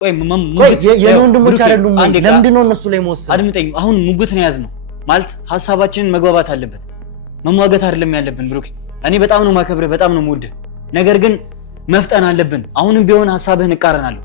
ቆይ የወንድሞች አይደሉም ለምንድን ነው እነሱ ላይ መወሰን? አድምጠኝ። አሁን ሙግት ነው ያዝነው ማለት ሐሳባችንን መግባባት አለበት። መሟገት አይደለም ያለብን ብሩክ። እኔ በጣም ነው ማከብረህ፣ በጣም ነው የምወድህ። ነገር ግን መፍጠን አለብን። አሁንም ቢሆን ሐሳብህን እቃረናለሁ።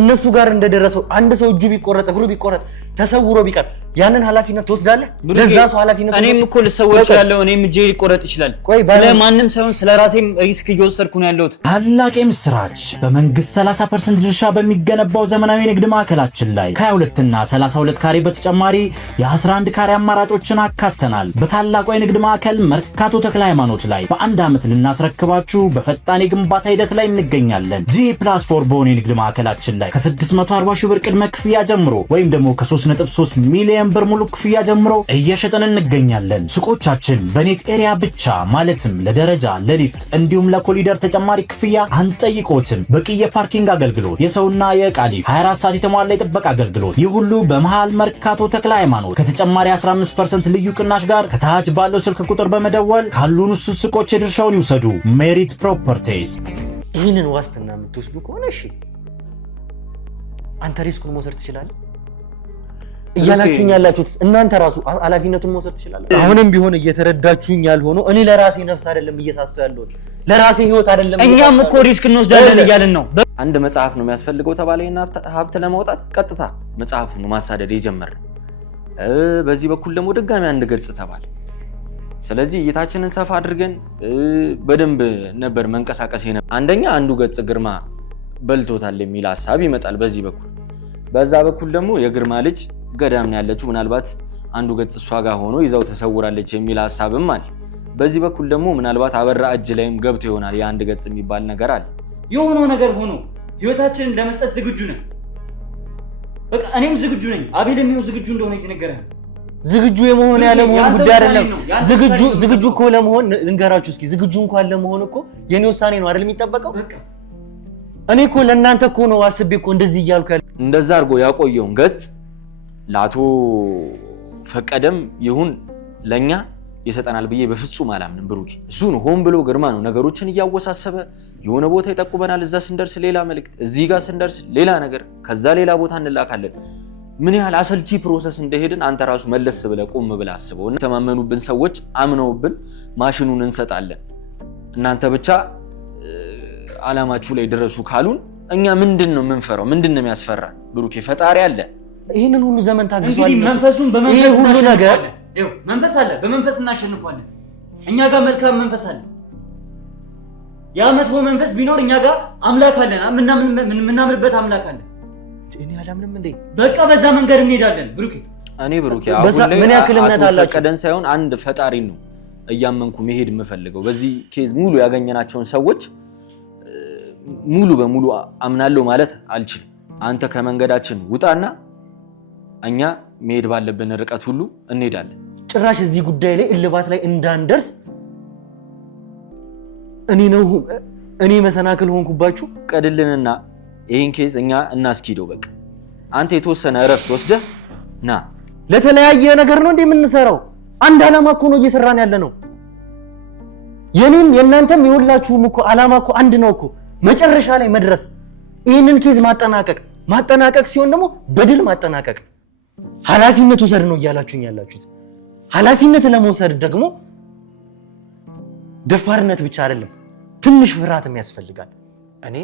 እነሱ ጋር እንደደረሰው አንድ ሰው እጁ ቢቆረጥ እግሩ ቢቆረጥ ተሰውሮ ቢቀር ያንን ኃላፊነት ትወስዳለህ? ለዛ ሰው ኃላፊነት እኔም እኮ ልሰወር እችላለሁ። እኔም እጄ ሊቆረጥ ይችላል። ስለማንም ሳይሆን ስለራሴም ሪስክ እየወሰድኩ ነው ያለሁት። ታላቅ የምስራች! በመንግስት 30% ድርሻ በሚገነባው ዘመናዊ ንግድ ማዕከላችን ላይ ከ22 እና 32 ካሬ በተጨማሪ የ11 ካሬ አማራጮችን አካተናል። በታላቁ የንግድ ማዕከል መርካቶ ተክለ ሃይማኖት ላይ በአንድ ዓመት ልናስረክባችሁ በፈጣን የግንባታ ሂደት ላይ እንገኛለን። G+4 በሆነ የንግድ ማዕከላችን ላይ ከ640 ሺህ ብር ቅድመ ክፍያ ጀምሮ ወይም ደግሞ ከ3.3 ሚሊዮን ብር ሙሉ ክፍያ ጀምሮ እየሸጠን እንገኛለን። ሱቆቻችን በኔት ኤሪያ ብቻ ማለትም ለደረጃ ለሊፍት እንዲሁም ለኮሊደር ተጨማሪ ክፍያ አንጠይቆትም። በቂ የፓርኪንግ አገልግሎት፣ የሰውና የዕቃ ሊፍት፣ 24 ሰዓት የተሟላ የጥበቃ አገልግሎት፣ ይህ ሁሉ በመሃል መርካቶ ተክለ ሃይማኖት ከተጨማሪ 15% ልዩ ቅናሽ ጋር ከታች ባለው ስልክ ቁጥር በመደወል ካሉን ሱቆች የድርሻውን ይውሰዱ። ሜሪት ፕሮፐርቲስ። ይህንን ዋስትና የምትወስዱ ከሆነ እሺ አንተ ሪስኩን መውሰድ ትችላለህ እያላችሁኝ ያላችሁት እናንተ ራሱ ኃላፊነቱን መውሰድ ትችላለህ። አሁንም ቢሆን እየተረዳችሁኝ ያልሆነው እኔ ለራሴ ነፍስ አይደለም እየሳሰው ያለሁት ለራሴ ህይወት አይደለም። እኛም እኮ ሪስክ እንወስዳለን እያልን ነው። አንድ መጽሐፍ ነው የሚያስፈልገው ተባለና ሀብት ለማውጣት ቀጥታ መጽሐፉን ማሳደድ የጀመርነው። በዚህ በኩል ደግሞ ድጋሚ አንድ ገጽ ተባለ። ስለዚህ እይታችንን ሰፋ አድርገን በደንብ ነበር መንቀሳቀስ የነበረው። አንደኛ አንዱ ገጽ ግርማ በልቶታል የሚል ሐሳብ ይመጣል በዚህ በኩል። በዛ በኩል ደግሞ የግርማ ልጅ ገዳም ነው ያለችው፣ ምናልባት አንዱ ገጽ እሷ ጋር ሆኖ ይዛው ተሰውራለች የሚል ሐሳብም አለ። በዚህ በኩል ደግሞ ምናልባት አበራ እጅ ላይም ገብቶ ይሆናል የአንድ ገጽ የሚባል ነገር አለ። የሆነው ነገር ሆኖ ህይወታችንን ለመስጠት ዝግጁ ነን። በቃ እኔም ዝግጁ ነኝ። አቤልም ይኸው ዝግጁ እንደሆነ እየነገረህ ነው። ዝግጁ የመሆን ያለ መሆን ጉዳይ አይደለም። ዝግጁ እኮ ለመሆን ልንገራችሁ እስኪ። ዝግጁ እንኳን ለመሆን እኮ የኔ ውሳኔ ነው አይደል የሚጠበቀው? እኔ እኮ ለእናንተ እኮ ነው አስቤ እኮ እንደዚህ እያልኩ ያለ። እንደዛ አድርጎ ያቆየውን ገጽ ለአቶ ፈቀደም ይሁን ለኛ ይሰጠናል ብዬ በፍጹም አላምንም። ብሩኬ እሱን ሆን ብሎ ግርማ ነው ነገሮችን እያወሳሰበ የሆነ ቦታ ይጠቁመናል። እዛ ስንደርስ ሌላ መልእክት፣ እዚህ ጋር ስንደርስ ሌላ ነገር፣ ከዛ ሌላ ቦታ እንላካለን። ምን ያህል አሰልቺ ፕሮሰስ እንደሄድን አንተ ራሱ መለስ ብለህ ቆም ብለህ አስበው። ተማመኑብን ሰዎች አምነውብን ማሽኑን እንሰጣለን፣ እናንተ ብቻ አላማችሁ ላይ ድረሱ ካሉን እኛ ምንድነው የምንፈራው? ምንድነው የሚያስፈራን? ብሩኬ ፈጣሪ አለ። ይሄንን ሁሉ ዘመን ታግሷል። እንግዲህ መንፈሱን በመንፈስ ሁሉ ነገር ይኸው መንፈስ አለ፣ በመንፈስ እናሸንፋለን። እኛ ጋር መልካም መንፈስ አለ። ያ መጥፎ መንፈስ ቢኖር እኛ ጋር አምላክ አለና ምናምንበት አምላክ አለ። እኔ አላምንም እንዴ? በቃ በዛ መንገድ እንሄዳለን ብሩኬ። እኔ ብሩኬ አሁን ላይ ምን ያክል እምነት አላችሁ? ቀደን ሳይሆን አንድ ፈጣሪ ነው እያመንኩ መሄድ የምፈልገው። በዚህ ኬዝ ሙሉ ያገኘናቸውን ሰዎች ሙሉ በሙሉ አምናለሁ ማለት አልችልም። አንተ ከመንገዳችን ውጣና እኛ መሄድ ባለብን ርቀት ሁሉ እንሄዳለን። ጭራሽ እዚህ ጉዳይ ላይ እልባት ላይ እንዳንደርስ እኔ መሰናክል ሆንኩባችሁ። ቀድልንና ይሄን ኬዝ እኛ እናስኪደው። በቃ አንተ የተወሰነ እረፍት ወስደህ ና። ለተለያየ ነገር ነው እንደምንሰራው አንድ አላማ እኮ ነው እየሰራን ያለ ነው። የኔም የእናንተም የሁላችሁም እኮ አላማ እኮ አንድ ነው እኮ መጨረሻ ላይ መድረስ። ይህንን ኬዝ ማጠናቀቅ ሲሆን ደግሞ በድል ማጠናቀቅ። ኃላፊነት ወሰድ ነው እያላችሁኝ ያላችሁት። ኃላፊነት ለመውሰድ ደግሞ ደፋርነት ብቻ አይደለም ትንሽ ፍርሃትም ያስፈልጋል። እኔ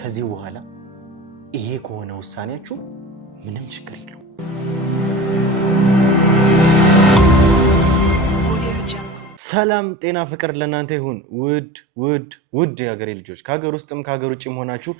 ከዚህ በኋላ ይሄ ከሆነ ውሳኔያችሁ ምንም ችግር የለውም። ሰላም ጤና ፍቅር ለእናንተ ይሁን። ውድ የሀገሬ ልጆች ከሀገር ውስጥም ከሀገር ውጭም ሆናችሁ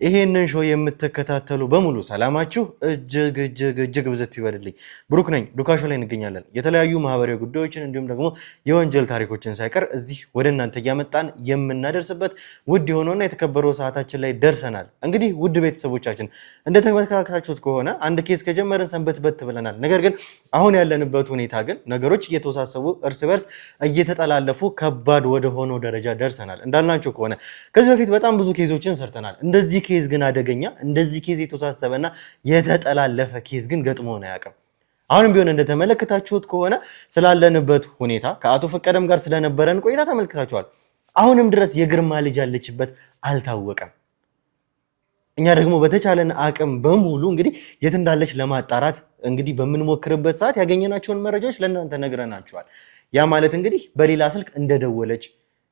ይሄንን ሾው የምትከታተሉ በሙሉ ሰላማችሁ እጅግ ብዝት ይበልልኝ። ብሩክ ነኝ። ዱካ ሾው ላይ እንገኛለን። የተለያዩ ማህበራዊ ጉዳዮችን እንዲሁም ደግሞ የወንጀል ታሪኮችን ሳይቀር እዚህ ወደ እናንተ እያመጣን የምናደርስበት ውድ የሆነውና የተከበረው ሰዓታችን ላይ ደርሰናል። እንግዲህ ውድ ቤተሰቦቻችን እንደተመለከታችሁት ከሆነ አንድ ኬስ ከጀመረን ሰንበት ብለናል። ነገር ግን አሁን ያለንበት ሁኔታ ግን ነገሮች እየተወሳሰቡ እርስ በርስ እየተጠላለፉ ከባድ ወደ ሆነው ደረጃ ደርሰናል። እንዳልናችሁ ከሆነ ከዚህ በፊት በጣም ብዙ ኬዞችን ሰርተናል። እንደዚህ ኬዝ ግን አደገኛ፣ እንደዚህ ኬዝ የተወሳሰበና የተጠላለፈ ኬዝ ግን ገጥሞን አያውቅም። አሁንም ቢሆን እንደተመለከታችሁት ከሆነ ስላለንበት ሁኔታ ከአቶ ፈቀደም ጋር ስለነበረን ቆይታ ተመልክታችኋል። አሁንም ድረስ የግርማ ልጅ ያለችበት አልታወቀም። እኛ ደግሞ በተቻለን አቅም በሙሉ እንግዲህ የት እንዳለች ለማጣራት እንግዲህ በምንሞክርበት ሰዓት ያገኘናቸውን መረጃዎች ለእናንተ ነግረናቸዋል። ያ ማለት እንግዲህ በሌላ ስልክ እንደደወለች፣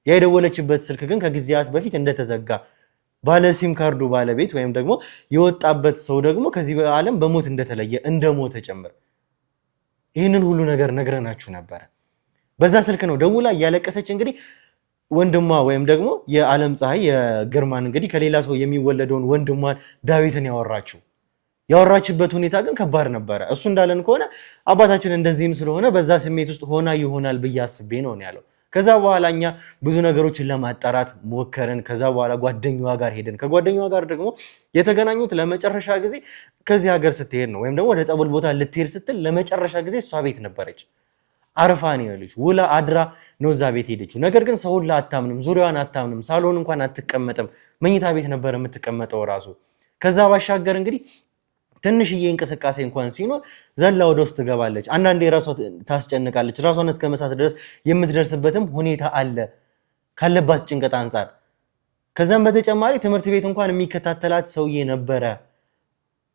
ያ የደወለችበት ስልክ ግን ከጊዜያት በፊት እንደተዘጋ፣ ባለ ሲም ካርዱ ባለቤት ወይም ደግሞ የወጣበት ሰው ደግሞ ከዚህ ዓለም በሞት እንደተለየ እንደሞተ ጭምር ይህንን ሁሉ ነገር ነግረናችሁ ነበረ። በዛ ስልክ ነው ደውላ እያለቀሰች እንግዲህ ወንድሟ ወይም ደግሞ የዓለም ፀሐይ የግርማን እንግዲህ ከሌላ ሰው የሚወለደውን ወንድሟን ዳዊትን ያወራችበት ሁኔታ ግን ከባድ ነበረ። እሱ እንዳለን ከሆነ አባታችን እንደዚህም ስለሆነ በዛ ስሜት ውስጥ ሆና ይሆናል ብዬ አስቤ ነው ያለው። ከዛ በኋላ እኛ ብዙ ነገሮችን ለማጣራት ሞከርን። ከዛ በኋላ ጓደኛዋ ጋር ሄድን። ከጓደኛዋ ጋር ደግሞ የተገናኙት ለመጨረሻ ጊዜ ከዚህ ሀገር ስትሄድ ነው፣ ወይም ደግሞ ወደ ጸበል ቦታ ልትሄድ ስትል ለመጨረሻ ጊዜ እሷ ቤት ነበረች። አርፋ ነው ያለች፣ ውላ አድራ ነው እዛ ቤት ሄደችው። ነገር ግን ሰው ሁላ አታምንም፣ ዙሪያዋን አታምንም፣ ሳሎን እንኳን አትቀመጥም፣ መኝታ ቤት ነበር የምትቀመጠው ራሱ። ከዛ ባሻገር እንግዲህ ትንሽዬ እንቅስቃሴ እንኳን ሲኖር ዘላ ወደ ውስጥ ትገባለች። አንዳንዴ ራሷ ታስጨንቃለች። ራሷን እስከ መሳት ድረስ የምትደርስበትም ሁኔታ አለ ካለባት ጭንቀት አንጻር። ከዛም በተጨማሪ ትምህርት ቤት እንኳን የሚከታተላት ሰውዬ ነበረ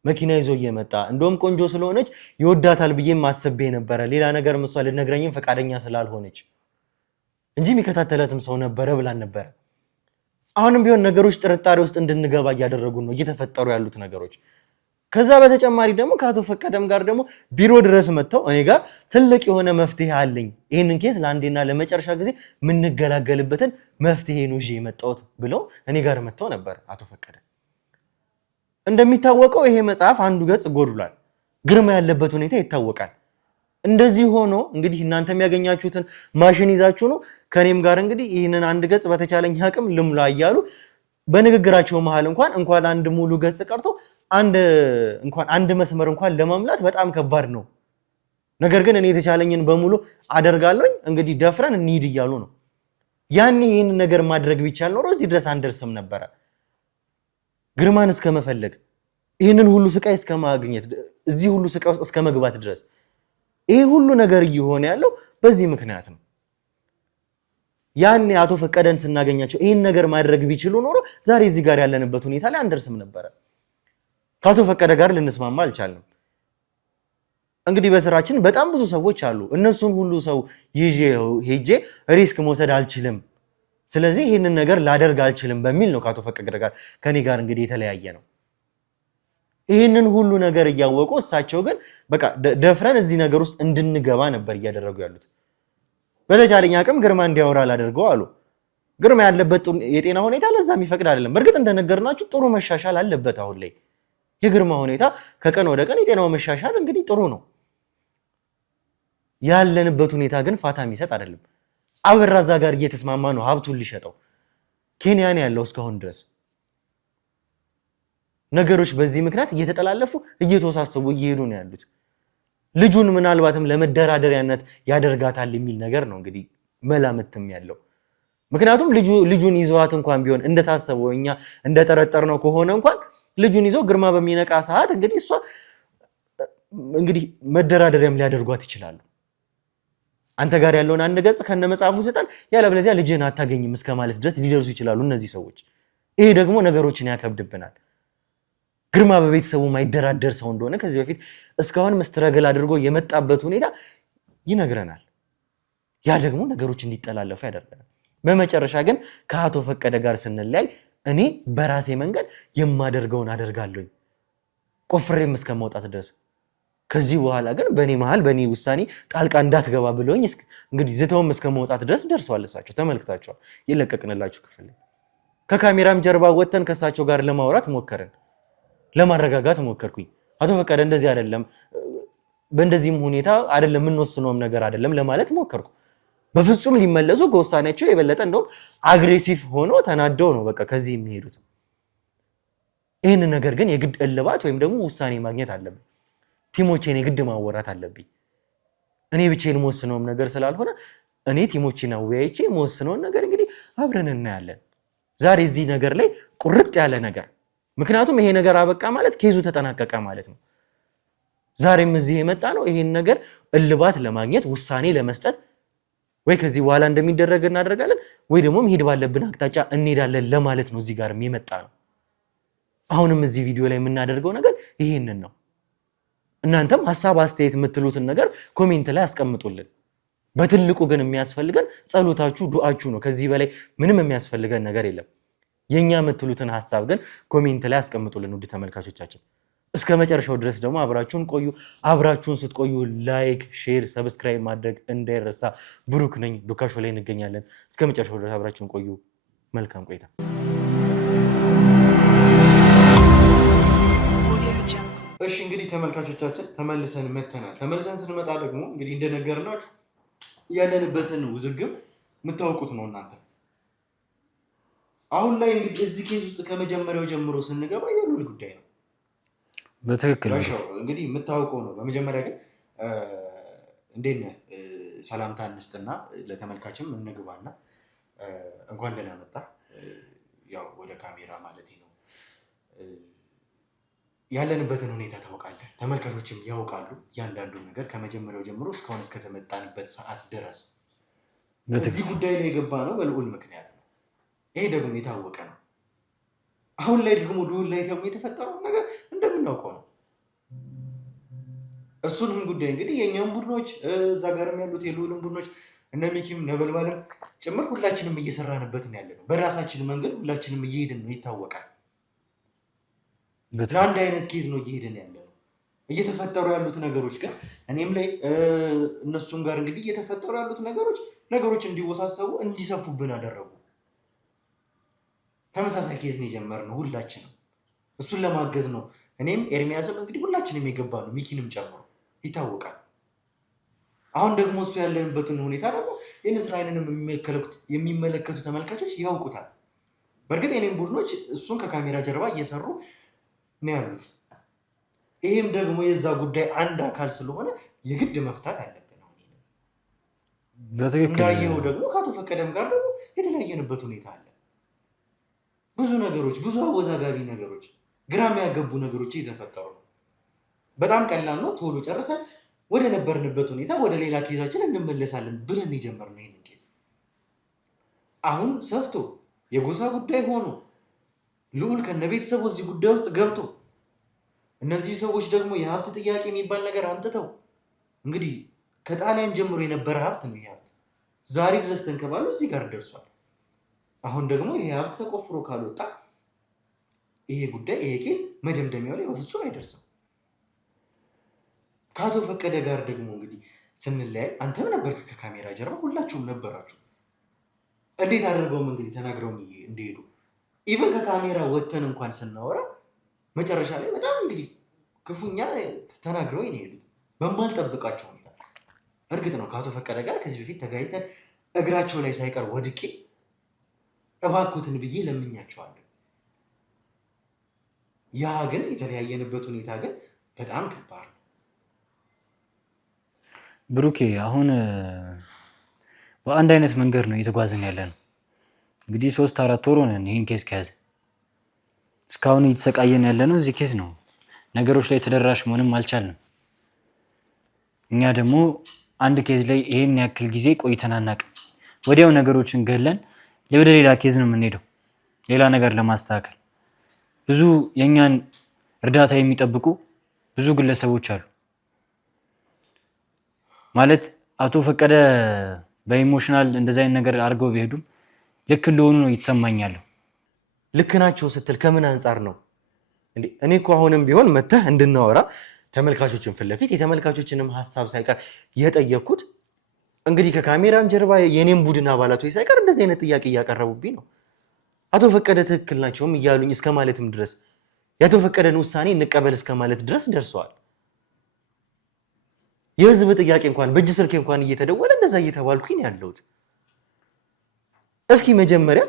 መኪና ይዞ እየመጣ። እንደውም ቆንጆ ስለሆነች ይወዳታል ብዬም አስቤ ነበረ፣ ሌላ ነገር እሷ ልትነግረኝም ፈቃደኛ ስላልሆነች እንጂ የሚከታተላትም ሰው ነበረ ብላን ነበረ። አሁንም ቢሆን ነገሮች ጥርጣሬ ውስጥ እንድንገባ እያደረጉ ነው እየተፈጠሩ ያሉት ነገሮች። ከዛ በተጨማሪ ደግሞ ከአቶ ፈቀደም ጋር ደግሞ ቢሮ ድረስ መጥተው እኔ ጋር ትልቅ የሆነ መፍትሄ አለኝ፣ ይህንን ኬዝ ለአንዴና ለመጨረሻ ጊዜ የምንገላገልበትን መፍትሄ ነው ይዤ የመጣሁት ብለው እኔ ጋር መጥተው ነበር አቶ ፈቀደ። እንደሚታወቀው ይሄ መጽሐፍ አንዱ ገጽ ጎድሏል። ግርማ ያለበት ሁኔታ ይታወቃል። እንደዚህ ሆኖ እንግዲህ እናንተ የሚያገኛችሁትን ማሽን ይዛችሁ ነው ከኔም ጋር እንግዲህ ይህንን አንድ ገጽ በተቻለኝ አቅም ልምላ እያሉ በንግግራቸው መሃል እንኳን አንድ ሙሉ ገጽ ቀርቶ አንድ መስመር እንኳን ለመምላት በጣም ከባድ ነው። ነገር ግን እኔ የተቻለኝን በሙሉ አደርጋለሁ። እንግዲህ ደፍረን እንሂድ እያሉ ነው። ያኔ ይህንን ነገር ማድረግ ቢቻል ኖሮ እዚህ ድረስ አንደርስም ነበረ። ግርማን እስከ መፈለግ፣ ይህንን ሁሉ ስቃይ እስከ ማግኘት፣ እዚህ ሁሉ ስቃይ ውስጥ እስከ መግባት ድረስ ይሄ ሁሉ ነገር እየሆነ ያለው በዚህ ምክንያት ነው። ያኔ አቶ ፈቀደን ስናገኛቸው ይህን ነገር ማድረግ ቢችሉ ኖሮ ዛሬ እዚህ ጋር ያለንበት ሁኔታ ላይ አንደርስም ነበረ። ከአቶ ፈቀደ ጋር ልንስማማ አልቻልንም። እንግዲህ በስራችን በጣም ብዙ ሰዎች አሉ። እነሱን ሁሉ ሰው ይዤ ሄጄ ሪስክ መውሰድ አልችልም፣ ስለዚህ ይህንን ነገር ላደርግ አልችልም በሚል ነው ከአቶ ፈቀደ ጋር ከኔ ጋር እንግዲህ የተለያየ ነው። ይህንን ሁሉ ነገር እያወቁ እሳቸው ግን በቃ ደፍረን እዚህ ነገር ውስጥ እንድንገባ ነበር እያደረጉ ያሉት። በተቻለኝ አቅም ግርማ እንዲያወራ ላደርገው አሉ። ግርማ ያለበት የጤና ሁኔታ ለዛ የሚፈቅድ አይደለም። በእርግጥ እንደነገርናችሁ ጥሩ መሻሻል አለበት አሁን ላይ። የግርማ ሁኔታ ከቀን ወደ ቀን የጤናው መሻሻል እንግዲህ ጥሩ ነው። ያለንበት ሁኔታ ግን ፋታ የሚሰጥ አይደለም። አበራ እዛ ጋር እየተስማማ ነው ሀብቱን ሊሸጠው። ኬንያን ያለው እስካሁን ድረስ ነገሮች በዚህ ምክንያት እየተጠላለፉ እየተወሳሰቡ እየሄዱ ነው ያሉት። ልጁን ምናልባትም ለመደራደሪያነት ያደርጋታል የሚል ነገር ነው እንግዲህ መላምትም ያለው። ምክንያቱም ልጁን ይዘዋት እንኳን ቢሆን እንደታሰበው እኛ እንደጠረጠርነው ከሆነ እንኳን ልጁን ይዘው ግርማ በሚነቃ ሰዓት እንግዲህ እሷ እንግዲህ መደራደሪያም ሊያደርጓት ይችላሉ። አንተ ጋር ያለውን አንድ ገጽ ከነ መጽሐፉ ስጠን፣ ያለበለዚያ ልጅህን አታገኝም እስከ ማለት ድረስ ሊደርሱ ይችላሉ እነዚህ ሰዎች። ይሄ ደግሞ ነገሮችን ያከብድብናል። ግርማ በቤተሰቡ ማይደራደር ሰው እንደሆነ ከዚህ በፊት እስካሁን መስተረገል አድርጎ የመጣበት ሁኔታ ይነግረናል። ያ ደግሞ ነገሮች እንዲጠላለፉ ያደርገናል። በመጨረሻ ግን ከአቶ ፈቀደ ጋር ስንለያይ እኔ በራሴ መንገድ የማደርገውን አደርጋለሁኝ ቆፍሬም እስከማውጣት ድረስ። ከዚህ በኋላ ግን በእኔ መሃል በእኔ ውሳኔ ጣልቃ እንዳትገባ ብለውኝ እንግዲህ ዝተውም እስከማውጣት ድረስ ደርሰዋል። እሳቸው ተመልክታቸዋል። የለቀቅንላችሁ ክፍል ከካሜራም ጀርባ ወጥተን ከእሳቸው ጋር ለማውራት ሞከርን፣ ለማረጋጋት ሞከርኩኝ። አቶ ፈቀደ እንደዚህ አይደለም፣ በእንደዚህም ሁኔታ አይደለም፣ የምንወስነውም ነገር አይደለም ለማለት ሞከርኩ። በፍጹም ሊመለሱ ከውሳኔያቸው የበለጠ እንደውም አግሬሲቭ ሆኖ ተናደው ነው በቃ ከዚህ የሚሄዱት። ይህንን ነገር ግን የግድ እልባት ወይም ደግሞ ውሳኔ ማግኘት አለብኝ። ቲሞቼን የግድ ማወራት አለብኝ። እኔ ብቻዬን የምወስነውም ነገር ስላልሆነ እኔ ቲሞቼን አወያይቼ የምወስነውን ነገር እንግዲህ አብረን እናያለን። ዛሬ እዚህ ነገር ላይ ቁርጥ ያለ ነገር፣ ምክንያቱም ይሄ ነገር አበቃ ማለት ኬዙ ተጠናቀቀ ማለት ነው። ዛሬም እዚህ የመጣ ነው ይሄን ነገር እልባት ለማግኘት ውሳኔ ለመስጠት፣ ወይ ከዚህ በኋላ እንደሚደረግ እናደርጋለን ወይ ደግሞ መሄድ ባለብን አቅጣጫ እንሄዳለን ለማለት ነው እዚህ ጋርም የመጣ ነው። አሁንም እዚህ ቪዲዮ ላይ የምናደርገው ነገር ይሄንን ነው። እናንተም ሐሳብ አስተያየት የምትሉትን ነገር ኮሜንት ላይ አስቀምጡልን። በትልቁ ግን የሚያስፈልገን ጸሎታችሁ ዱዓችሁ ነው። ከዚህ በላይ ምንም የሚያስፈልገን ነገር የለም። የኛ የምትሉትን ሐሳብ ግን ኮሜንት ላይ አስቀምጡልን ውድ ተመልካቾቻችን። እስከ መጨረሻው ድረስ ደግሞ አብራችሁን ቆዩ። አብራችሁን ስትቆዩ ላይክ፣ ሼር፣ ሰብስክራይብ ማድረግ እንዳይረሳ። ብሩክ ነኝ፣ ዱካሾ ላይ እንገኛለን። እስከ መጨረሻው ድረስ አብራችሁን ቆዩ። መልካም ቆይታ። እሺ እንግዲህ ተመልካቾቻችን ተመልሰን መተናል። ተመልሰን ስንመጣ ደግሞ እንግዲህ እንደነገርናችሁ ያለንበትን ውዝግብ የምታውቁት ነው እናንተ። አሁን ላይ እንግዲህ እዚህ ኬዝ ውስጥ ከመጀመሪያው ጀምሮ ስንገባ የሉል ጉዳይ ነው። በትክክል እንግዲህ የምታውቀው ነው። በመጀመሪያ ግን እንዴት ነህ ሰላምታ እንስጥና ለተመልካችም እንግባና እንኳን ደህና መጣ። ያው ወደ ካሜራ ማለት ነው። ያለንበትን ሁኔታ ታውቃለህ፣ ተመልካቾችም ያውቃሉ። እያንዳንዱን ነገር ከመጀመሪያው ጀምሮ እስካሁን እስከተመጣንበት ሰዓት ድረስ በዚህ ጉዳይ ላይ የገባ ነው በልዑል ምክንያት ነው። ይሄ ደግሞ የታወቀ ነው። አሁን ላይ ደግሞ ልዑል ላይ ደግሞ የተፈጠረው ነገር እንደምናውቀው ነው። እሱንም ጉዳይ እንግዲህ የእኛም ቡድኖች እዛ ጋርም ያሉት የልዑልም ቡድኖች እነ ሚኪም ነበልባልም ጭምር ሁላችንም እየሰራንበት ነው ያለ ነው። በራሳችን መንገድ ሁላችንም እየሄድን ነው፣ ይታወቃል። ለአንድ አይነት ኬዝ ነው እየሄድን ያለ ነው። እየተፈጠሩ ያሉት ነገሮች ግን እኔም ላይ እነሱም ጋር እንግዲህ እየተፈጠሩ ያሉት ነገሮች እንዲወሳሰቡ እንዲሰፉብን አደረጉ። ተመሳሳይ ኬዝ ነው የጀመርነው ሁላችንም፣ እሱን ለማገዝ ነው። እኔም ኤርሚያስም እንግዲህ ሁላችንም የገባ ነው፣ ሚኪንም ጨምሮ ይታወቃል። አሁን ደግሞ እሱ ያለንበትን ሁኔታ ደግሞ የንስራይንንም የሚመለከቱ ተመልካቾች ያውቁታል። በእርግጥ የኔም ቡድኖች እሱን ከካሜራ ጀርባ እየሰሩ ነው ያሉት። ይህም ደግሞ የዛ ጉዳይ አንድ አካል ስለሆነ የግድ መፍታት አለብን። እንዳየኸው ደግሞ ከአቶ ፈቀደም ጋር ደግሞ የተለያየንበት ሁኔታ አለ። ብዙ ነገሮች፣ ብዙ አወዛጋቢ ነገሮች፣ ግራ የሚያገቡ ነገሮች እየተፈጠሩ ነው። በጣም ቀላል ነው። ቶሎ ጨርሰን ወደ ነበርንበት ሁኔታ ወደ ሌላ ኬዛችን እንመለሳለን ብለን የጀመርነው ይህንን ኬዝ አሁን ሰፍቶ የጎሳ ጉዳይ ሆኖ ልዑል ከነቤተሰቡ እዚህ ጉዳይ ውስጥ ገብቶ እነዚህ ሰዎች ደግሞ የሀብት ጥያቄ የሚባል ነገር አምጥተው እንግዲህ ከጣሊያን ጀምሮ የነበረ ሀብት ነው። ይህ ሀብት ዛሬ ድረስ ተንከባሎ እዚህ ጋር ደርሷል። አሁን ደግሞ ይሄ ሀብት ተቆፍሮ ካልወጣ ይሄ ጉዳይ ይሄ ኬዝ መደምደሚያው ላይ በፍጹም አይደርስም። ከአቶ ፈቀደ ጋር ደግሞ እንግዲህ ስንለያይ አንተም ነበርክ ከካሜራ ጀርባ፣ ሁላችሁም ነበራችሁ። እንዴት አድርገውም እንግዲህ ተናግረውኝ እንደሄዱ ኢቨን ከካሜራ ወጥተን እንኳን ስናወራ መጨረሻ ላይ በጣም እንግዲህ ክፉኛ ተናግረውኝ ነው የሄዱት በማልጠብቃቸው ሁኔታ። እርግጥ ነው ከአቶ ፈቀደ ጋር ከዚህ በፊት ተጋይተን እግራቸው ላይ ሳይቀር ወድቄ እባክዎትን ብዬ ለምኛቸዋለሁ። ያ ግን የተለያየንበት ሁኔታ ግን በጣም ከባድ ነው። ብሩኬ አሁን በአንድ አይነት መንገድ ነው እየተጓዝን ያለ ነው። እንግዲህ 3-4 ወር ሆነን ይህን ኬዝ ከያዘ እስካሁን እየተሰቃየን ያለ ነው። እዚህ ኬዝ ነው ነገሮች ላይ ተደራሽ መሆንም አልቻልንም። እኛ ደግሞ አንድ ኬዝ ላይ ይሄን ያክል ጊዜ ቆይተን አናውቅም። ወዲያው ነገሮችን ገለን ወደ ሌላ ኬዝ ነው የምንሄደው፣ ሌላ ነገር ለማስተካከል። ብዙ የእኛን እርዳታ የሚጠብቁ ብዙ ግለሰቦች አሉ። ማለት አቶ ፈቀደ በኢሞሽናል እንደዚህ አይነት ነገር አድርገው ቢሄዱም ልክ እንደሆኑ ነው እየተሰማኛለሁ። ልክ ናቸው ስትል ከምን አንጻር ነው እንዴ? እኔ እኮ አሁንም ቢሆን መተህ እንድናወራ ተመልካቾችን ፊት ለፊት የተመልካቾችንም ሀሳብ ሳይቀር የጠየቅኩት እንግዲህ ከካሜራም ጀርባ የኔም ቡድን አባላቶች ሳይቀር እንደዚህ አይነት ጥያቄ እያቀረቡብኝ ነው። አቶ ፈቀደ ትክክል ናቸውም እያሉኝ እስከ ማለትም ድረስ የአቶ ፈቀደን ውሳኔ እንቀበል እስከ ማለት ድረስ ደርሰዋል። የህዝብ ጥያቄ እንኳን በእጅ ስልኬ እንኳን እየተደወለ እንደዛ እየተባልኩኝ ያለሁት። እስኪ መጀመሪያ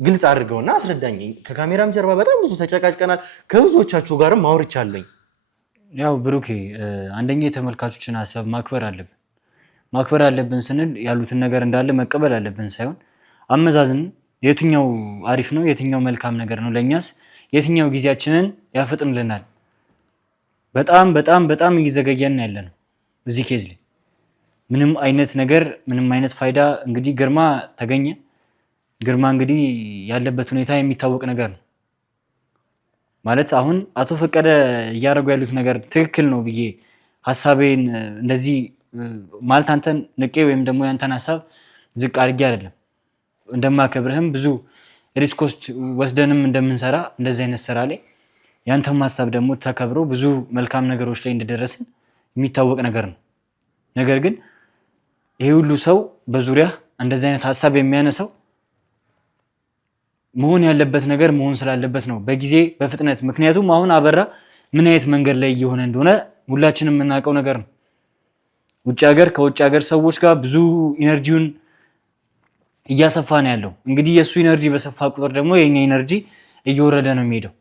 ግልጽ አድርገውና አስረዳኝ። ከካሜራም ጀርባ በጣም ብዙ ተጨቃጭቀናል፣ ከብዙዎቻችሁ ጋርም አውርቻለኝ። ያው ብሩኬ አንደኛ የተመልካቾችን ሀሳብ ማክበር አለብን ስንል ያሉትን ነገር እንዳለ መቀበል አለብን ሳይሆን አመዛዝን የትኛው አሪፍ ነው፣ የትኛው መልካም ነገር ነው፣ ለእኛስ የትኛው ጊዜያችንን ያፈጥንልናል። በጣም በጣም በጣም እየዘገየን ያለ ነው እዚህ ኬዝ ላይ ምንም አይነት ፋይዳ። እንግዲህ ግርማ ተገኘ። ግርማ እንግዲህ ያለበት ሁኔታ የሚታወቅ ነገር ነው። ማለት አሁን አቶ ፈቀደ እያደረጉ ያሉት ነገር ትክክል ነው ብዬ ሐሳቤን እንደዚህ ማለት አንተን ንቄ ወይም ደግሞ ያንተን ሐሳብ ዝቅ አድርጌ አይደለም እንደማከብርህም ብዙ ሪስኮች ወስደንም እንደምንሰራ እንደዚህ አይነት ስራ ላይ ያንተም ሐሳብ ደግሞ ተከብሮ ብዙ መልካም ነገሮች ላይ እንደደረስን የሚታወቅ ነገር ነው። ነገር ግን ይሄ ሁሉ ሰው በዙሪያ እንደዚህ አይነት ሐሳብ የሚያነሳው መሆን ያለበት ነገር መሆን ስላለበት ነው በጊዜ በፍጥነት። ምክንያቱም አሁን አበራ ምን አይነት መንገድ ላይ እየሆነ እንደሆነ ሁላችንም የምናውቀው ነገር ነው። ውጭ ሀገር ከውጭ ሀገር ሰዎች ጋር ብዙ ኢነርጂውን እያሰፋ ነው ያለው። እንግዲህ የሱ ኢነርጂ በሰፋ ቁጥር ደግሞ የኛ ኢነርጂ እየወረደ ነው የሚሄደው።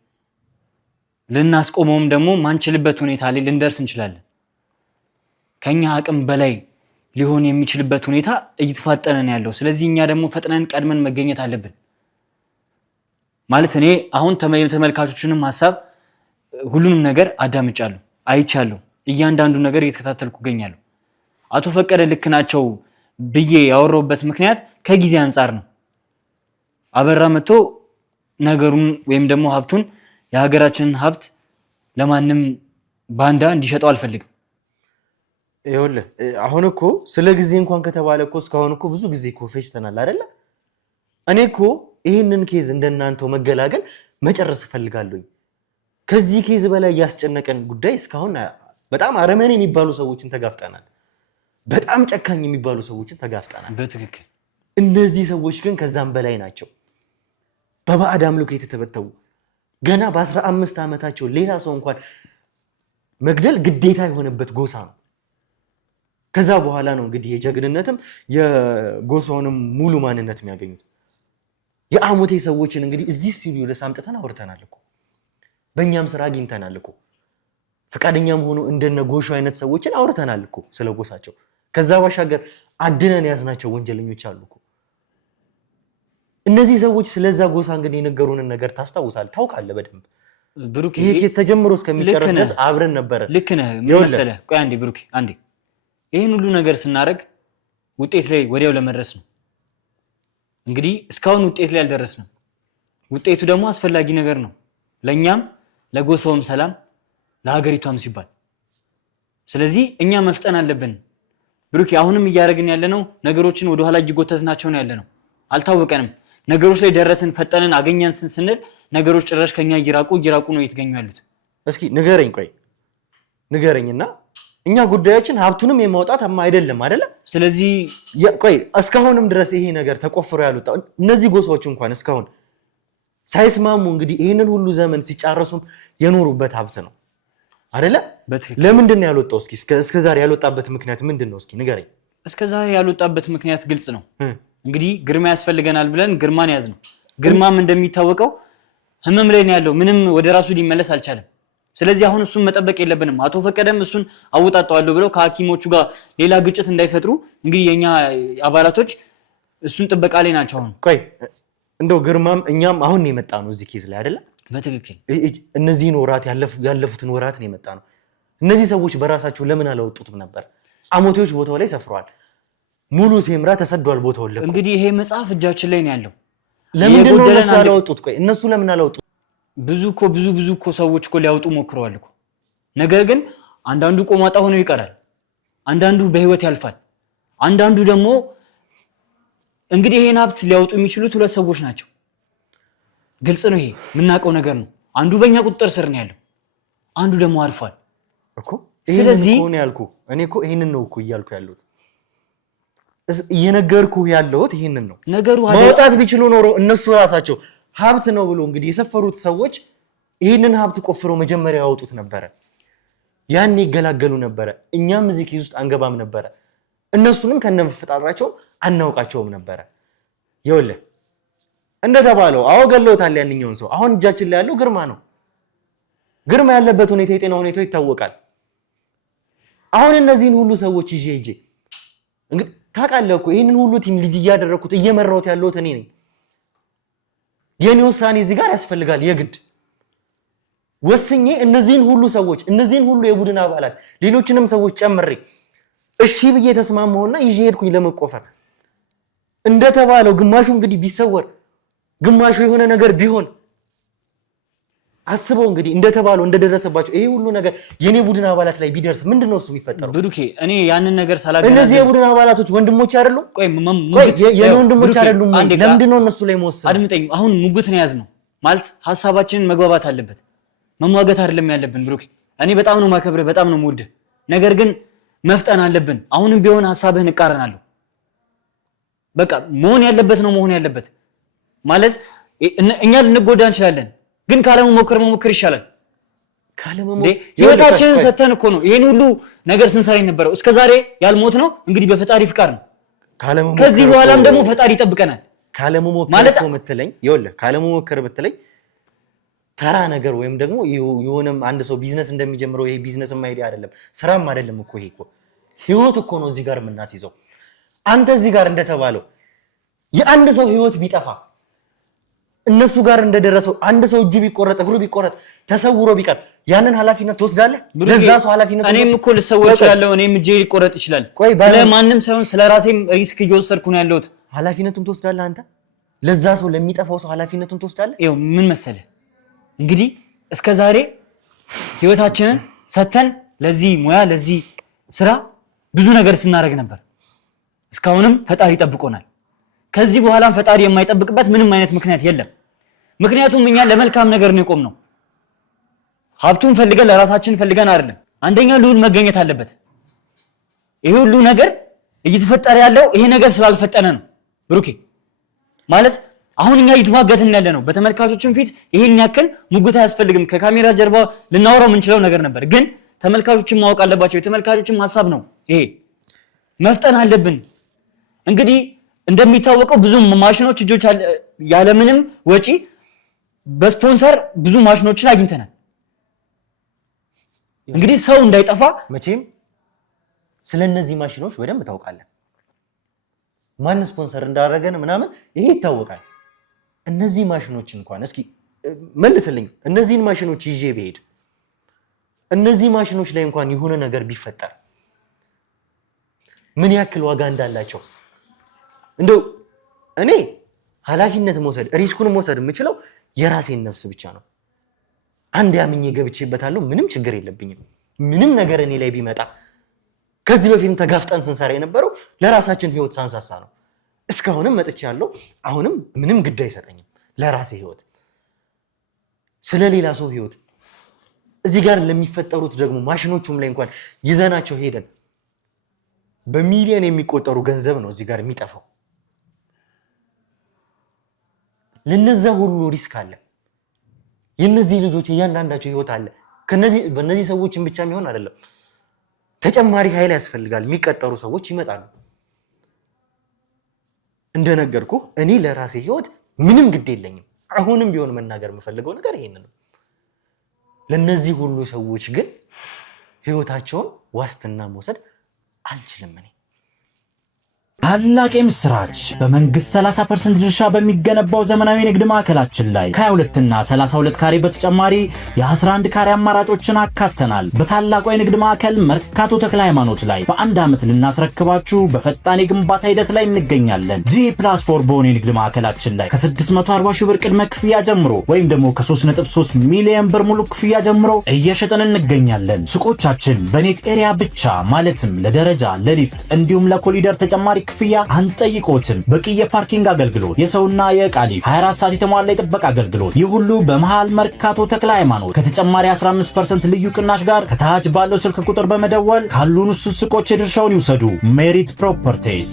ልናስቆመውም ደግሞ ማንችልበት ሁኔታ ላይ ልንደርስ እንችላለን። ከኛ አቅም በላይ ሊሆን የሚችልበት ሁኔታ እየተፋጠነ ነው ያለው። ስለዚህ እኛ ደግሞ ፈጥነን ቀድመን መገኘት አለብን። ማለት እኔ አሁን ተመልካቾችንም ሐሳብ ሁሉንም ነገር አዳምጫለሁ፣ አይቻለሁ፣ እያንዳንዱ ነገር እየተከታተልኩ እገኛለሁ። አቶ ፈቀደ ልክ ናቸው ብዬ ያወራሁበት ምክንያት ከጊዜ አንጻር ነው። አበራ መጥቶ ነገሩን ወይም ደግሞ ሀብቱን የሀገራችንን ሀብት ለማንም ባንዳ እንዲሸጠው አልፈልግም። ይኸውልህ አሁን እኮ ስለ ጊዜ እንኳን ከተባለ እኮ እስካሁን እኮ ብዙ ጊዜ እኮ ፈጅተናል አይደለ? እኔ እኮ ይህንን ኬዝ እንደናንተው መገላገል መጨረስ እፈልጋለሁኝ። ከዚህ ኬዝ በላይ ያስጨነቀን ጉዳይ እስካሁን በጣም አረመኔ የሚባሉ ሰዎችን ተጋፍጠናል። በጣም ጨካኝ የሚባሉ ሰዎችን ተጋፍጠናል። በትክክል እነዚህ ሰዎች ግን ከዛም በላይ ናቸው። በባዕድ አምልኮ የተተበተቡ ገና በ15 ዓመታቸው ሌላ ሰው እንኳን መግደል ግዴታ የሆነበት ጎሳ ነው። ከዛ በኋላ ነው እንግዲህ የጀግንነትም የጎሳውንም ሙሉ ማንነት የሚያገኙት። የአሞቴ ሰዎችን እንግዲህ እዚህ ስቱዲዮ ድረስ አምጥተን አውርተናል እኮ። በእኛም ስራ አግኝተናል እኮ። ፈቃደኛም ሆኖ እንደነ ጎሹ አይነት ሰዎችን አውርተናል እኮ ስለ ጎሳቸው። ከዛ ባሻገር አድነን ያዝናቸው ወንጀለኞች አሉ እኮ። እነዚህ ሰዎች ስለዛ ጎሳ እንግዲህ የነገሩንን ነገር ታስታውሳለህ፣ ታውቃለህ በደንብ ብሩክ። ይሄ ኬስ ተጀምሮ እስከሚጨረስ ድረስ አብረን ነበረ። ልክ ነህ። ምን መሰለህ፣ ቆይ አንዴ ብሩክ፣ አንዴ ይሄን ሁሉ ነገር ስናደርግ ውጤት ላይ ወዲያው ለመድረስ ነው። እንግዲህ እስካሁን ውጤት ላይ አልደረስንም። ውጤቱ ደግሞ አስፈላጊ ነገር ነው ለኛም፣ ለጎሳውም ሰላም፣ ለሀገሪቷም ሲባል። ስለዚህ እኛ መፍጠን አለብን ብሩክ። አሁንም እያደረግን ያለነው ነገሮችን ወደኋላ እየጎተትናቸው ነው ያለነው። አልታወቀንም። ነገሮች ላይ ደረስን፣ ፈጠንን፣ አገኘን ስንል ነገሮች ጭራሽ ከኛ እየራቁ ነው እየተገኙ ያሉት። እስኪ ንገረኝ፣ ቆይ ንገረኝና እኛ ጉዳያችን ሀብቱንም የማውጣት አይደለም አይደለ? ስለዚህ ቆይ እስካሁንም ድረስ ይሄ ነገር ተቆፍሮ ያሉት እነዚህ ጎሳዎች እንኳን እስካሁን ሳይስማሙ እንግዲህ ይህንን ሁሉ ዘመን ሲጫረሱም የኖሩበት ሀብት ነው አይደለ? ለምንድን ነው ያልወጣው? እስኪ እስከዛሬ ያልወጣበት ምክንያት ምንድን ነው? እስኪ ንገረኝ። እስከዛሬ ያልወጣበት ምክንያት ግልጽ ነው። እንግዲህ ግርማ ያስፈልገናል ብለን ግርማን ያዝ ነው። ግርማም እንደሚታወቀው ህመም ላይ ነው ያለው። ምንም ወደ ራሱ ሊመለስ አልቻለም። ስለዚህ አሁን እሱን መጠበቅ የለብንም። አቶ ፈቀደም እሱን አወጣጣዋለሁ ብለው ከሐኪሞቹ ጋር ሌላ ግጭት እንዳይፈጥሩ እንግዲህ የኛ አባላቶች እሱን ጥበቃ ላይ ናቸው። አሁን ቆይ እንደው ግርማም እኛም አሁን የመጣ ነው እዚህ ኬዝ ላይ አይደለ? በትክክል እነዚህን ወራት ያለፉትን ወራት ነው የመጣ ነው። እነዚህ ሰዎች በራሳቸው ለምን አላወጡትም ነበር? አሞቴዎች ቦታው ላይ ሰፍረዋል። ሙሉ ሴምራ ተሰዷል ቦታውን ለቆ። እንግዲህ ይሄ መጽሐፍ እጃችን ላይ ነው ያለው። ለምንድን ነው እነሱ ያላወጡት? ቆይ እነሱ ለምን አላወጡት? ብዙ እኮ ሰዎች እኮ ሊያወጡ ሞክረዋል እኮ። ነገር ግን አንዳንዱ ቆማጣ ሆኖ ይቀራል፣ አንዳንዱ በህይወት ያልፋል፣ አንዳንዱ ደግሞ እንግዲህ ይሄን ሀብት ሊያወጡ የሚችሉት ሁለት ሰዎች ናቸው። ግልጽ ነው፣ ይሄ የምናውቀው ነገር ነው። አንዱ በእኛ ቁጥጥር ስር ነው ያለው፣ አንዱ ደግሞ አልፏል እኮ። ስለዚህ እኔ እኮ ይሄንን ነው እኮ እያልኩ ያለሁት፣ እየነገርኩህ ያለሁት ይሄንን ነው። ነገሩ ማውጣት ቢችሉ ኖሮ እነሱ ራሳቸው ሀብት ነው ብሎ እንግዲህ የሰፈሩት ሰዎች ይህንን ሀብት ቆፍረው መጀመሪያ ያወጡት ነበረ። ያን ይገላገሉ ነበረ። እኛም እዚህ ኬዝ ውስጥ አንገባም ነበረ። እነሱንም ከነመፈጣራቸው አናውቃቸውም ነበረ። ይኸውልህ እንደተባለው አዎ ገለውታል ያንኛውን ሰው። አሁን እጃችን ላይ ያለው ግርማ ነው። ግርማ ያለበት ሁኔታ የጤና ሁኔታው ይታወቃል። አሁን እነዚህን ሁሉ ሰዎች ይዤ እንግዲህ ታውቃለህ እኮ ይህንን ሁሉ ቲም ልጅ እያደረኩት እየመራሁት ያለሁት እኔ ነኝ። የኔ ውሳኔ እዚህ ጋር ያስፈልጋል። የግድ ወስኜ እነዚህን ሁሉ ሰዎች እነዚህን ሁሉ የቡድን አባላት ሌሎችንም ሰዎች ጨምሬ እሺ ብዬ ተስማማውና ይዤ ሄድኩኝ ለመቆፈር። እንደተባለው ግማሹ እንግዲህ ቢሰወር ግማሹ የሆነ ነገር ቢሆን አስበው እንግዲህ እንደተባለው እንደደረሰባቸው ይሄ ሁሉ ነገር የኔ ቡድን አባላት ላይ ቢደርስ ምንድነው እሱ የሚፈጠረው? ብሩኬ እኔ ያንን ነገር ሳላገናዘብ እነዚህ የቡድን አባላቶች ወንድሞች አይደሉም? ቆይ የኔ ወንድሞች አይደሉም? ለምንድነው እነሱ ላይ መወሰን? አድምጠኝ። አሁን ሙግት ነው ያዝነው ማለት ሐሳባችንን መግባባት አለበት። መሟገት አይደለም ያለብን ብሩኬ። እኔ በጣም ነው ማከብርህ፣ በጣም ነው የምወድህ። ነገር ግን መፍጠን አለብን። አሁንም ቢሆን ሐሳብህን እቃረናለሁ። በቃ መሆን ያለበት ነው መሆን ያለበት ማለት እኛ ልንጎዳ እንችላለን፣ ግን ካለመሞከር ይሻላል። ህይወታችንን ሰተን እኮ ነው ይሄን ሁሉ ነገር ስንሰራ የነበረው እስከዛሬ ያልሞት ነው። እንግዲህ በፈጣሪ ፍቃድ ነው። ከዚህ በኋላም ደግሞ ፈጣሪ ይጠብቀናል። ካለመሞከር እኮ የምትለኝ ይኸውልህ፣ ካለመሞከር ብትለኝ ተራ ነገር ወይም ደግሞ የሆነም አንድ ሰው ቢዝነስ እንደሚጀምረው ይሄ ቢዝነስ አይዲያ አይደለም፣ ስራም አይደለም እኮ ይሄ እኮ ህይወት እኮ ነው እዚህ ጋር የምናስይዘው። አንተ እዚህ ጋር እንደተባለው የአንድ ሰው ህይወት ቢጠፋ እነሱ ጋር እንደደረሰው አንድ ሰው እጁ ቢቆረጥ እግሩ ቢቆረጥ ተሰውሮ ቢቀር ያንን ኃላፊነት ትወስዳለህ? ለዛ ሰው ኃላፊነት እኔም እኮ ልሰወር እችላለሁ። እኔም እጄ ሊቆረጥ ይችላል። ስለማንም ሳይሆን ስለራሴም ሪስክ እየወሰድኩ ነው ያለሁት። ኃላፊነቱን ትወስዳለህ አንተ? ለዛ ሰው ለሚጠፋው ሰው ኃላፊነቱን ትወስዳለህ? ይኸው ምን መሰለህ እንግዲህ እስከዛሬ ህይወታችንን ሰተን ለዚህ ሙያ ለዚህ ስራ ብዙ ነገር ስናደርግ ነበር። እስካሁንም ፈጣሪ ጠብቆናል። ከዚህ በኋላም ፈጣሪ የማይጠብቅበት ምንም አይነት ምክንያት የለም። ምክንያቱም እኛ ለመልካም ነገር ነው የቆምነው። ሀብቱን ፈልገን ለራሳችን ፈልገን አይደለም። አንደኛ ልዑል መገኘት አለበት። ይሄ ሁሉ ነገር እየተፈጠረ ያለው ይሄ ነገር ስላልፈጠነ ነው ብሩኬ። ማለት አሁን እኛ እየተዋገትን ያለ ነው። በተመልካቾችን ፊት ይሄን ያክል ሙግት አያስፈልግም። ከካሜራ ጀርባ ልናወራው የምንችለው ነገር ነበር፣ ግን ተመልካቾችን ማወቅ አለባቸው። የተመልካቾችን ሀሳብ ነው ይሄ። መፍጠን አለብን። እንግዲህ እንደሚታወቀው ብዙ ማሽኖች እጆች ያለምንም ወጪ በስፖንሰር ብዙ ማሽኖችን አግኝተናል። እንግዲህ ሰው እንዳይጠፋ መቼም ስለነዚህ ማሽኖች በደንብ ታውቃለህ። ማን ስፖንሰር እንዳደረገን ምናምን ይሄ ይታወቃል። እነዚህ ማሽኖች እንኳን እስኪ መልስልኝ፣ እነዚህን ማሽኖች ይዤ ብሄድ እነዚህ ማሽኖች ላይ እንኳን የሆነ ነገር ቢፈጠር ምን ያክል ዋጋ እንዳላቸው እንደው እኔ ኃላፊነት መውሰድ ሪስኩን መውሰድ የምችለው የራሴን ነፍስ ብቻ ነው። አንድ ያምኜ ገብቼበታለሁ፣ ምንም ችግር የለብኝም። ምንም ነገር እኔ ላይ ቢመጣ ከዚህ በፊት ተጋፍጠን ስንሰራ የነበረው ለራሳችን ህይወት ሳንሳሳ ነው። እስካሁንም መጥቻለሁ። አሁንም ምንም ግድ አይሰጠኝም ለራሴ ህይወት። ስለሌላ ሰው ህይወት እዚህ ጋር ለሚፈጠሩት ደግሞ ማሽኖቹም ላይ እንኳን ይዘናቸው ሄደን በሚሊዮን የሚቆጠሩ ገንዘብ ነው እዚህ ጋር የሚጠፋው። ለነዛ ሁሉ ሪስክ አለ። የነዚህ ልጆች እያንዳንዳቸው ህይወት አለ። በእነዚህ ሰዎችን ብቻ የሚሆን አይደለም። ተጨማሪ ኃይል ያስፈልጋል። የሚቀጠሩ ሰዎች ይመጣሉ። እንደነገርኩ እኔ ለራሴ ህይወት ምንም ግድ የለኝም። አሁንም ቢሆን መናገር የምፈልገው ነገር ይሄንን ነው። ለነዚህ ሁሉ ሰዎች ግን ህይወታቸውን ዋስትና መውሰድ አልችልም እኔ። ታላቅ የምስራች! በመንግስት 30% ድርሻ በሚገነባው ዘመናዊ ንግድ ማዕከላችን ላይ ከ22 እና 32 ካሬ በተጨማሪ የ11 ካሬ አማራጮችን አካተናል። በታላቁ የንግድ ማዕከል መርካቶ ተክለ ሃይማኖት ላይ በአንድ ዓመት ልናስረክባችሁ በፈጣን የግንባታ ሂደት ላይ እንገኛለን። G+4 በሆነ የንግድ ማዕከላችን ላይ ከ640 ሺህ ብር ቅድመ ክፍያ ጀምሮ ወይም ደግሞ ከ3.3 ሚሊዮን ብር ሙሉ ክፍያ ጀምሮ እየሸጠን እንገኛለን። ሱቆቻችን በኔት ኤሪያ ብቻ ማለትም ለደረጃ፣ ለሊፍት እንዲሁም ለኮሊደር ተጨማሪ ክፍያ አንጠይቆትም። በቂ የፓርኪንግ አገልግሎት፣ የሰውና የዕቃ ሊፍት፣ 24 ሰዓት የተሟላ የጥበቃ አገልግሎት፣ ይህ ሁሉ በመሃል መርካቶ ተክለ ሃይማኖት ከተጨማሪ 15% ልዩ ቅናሽ ጋር ከታች ባለው ስልክ ቁጥር በመደወል ካሉን ሱቆች የድርሻውን ይውሰዱ። ሜሪት ፕሮፐርቲስ።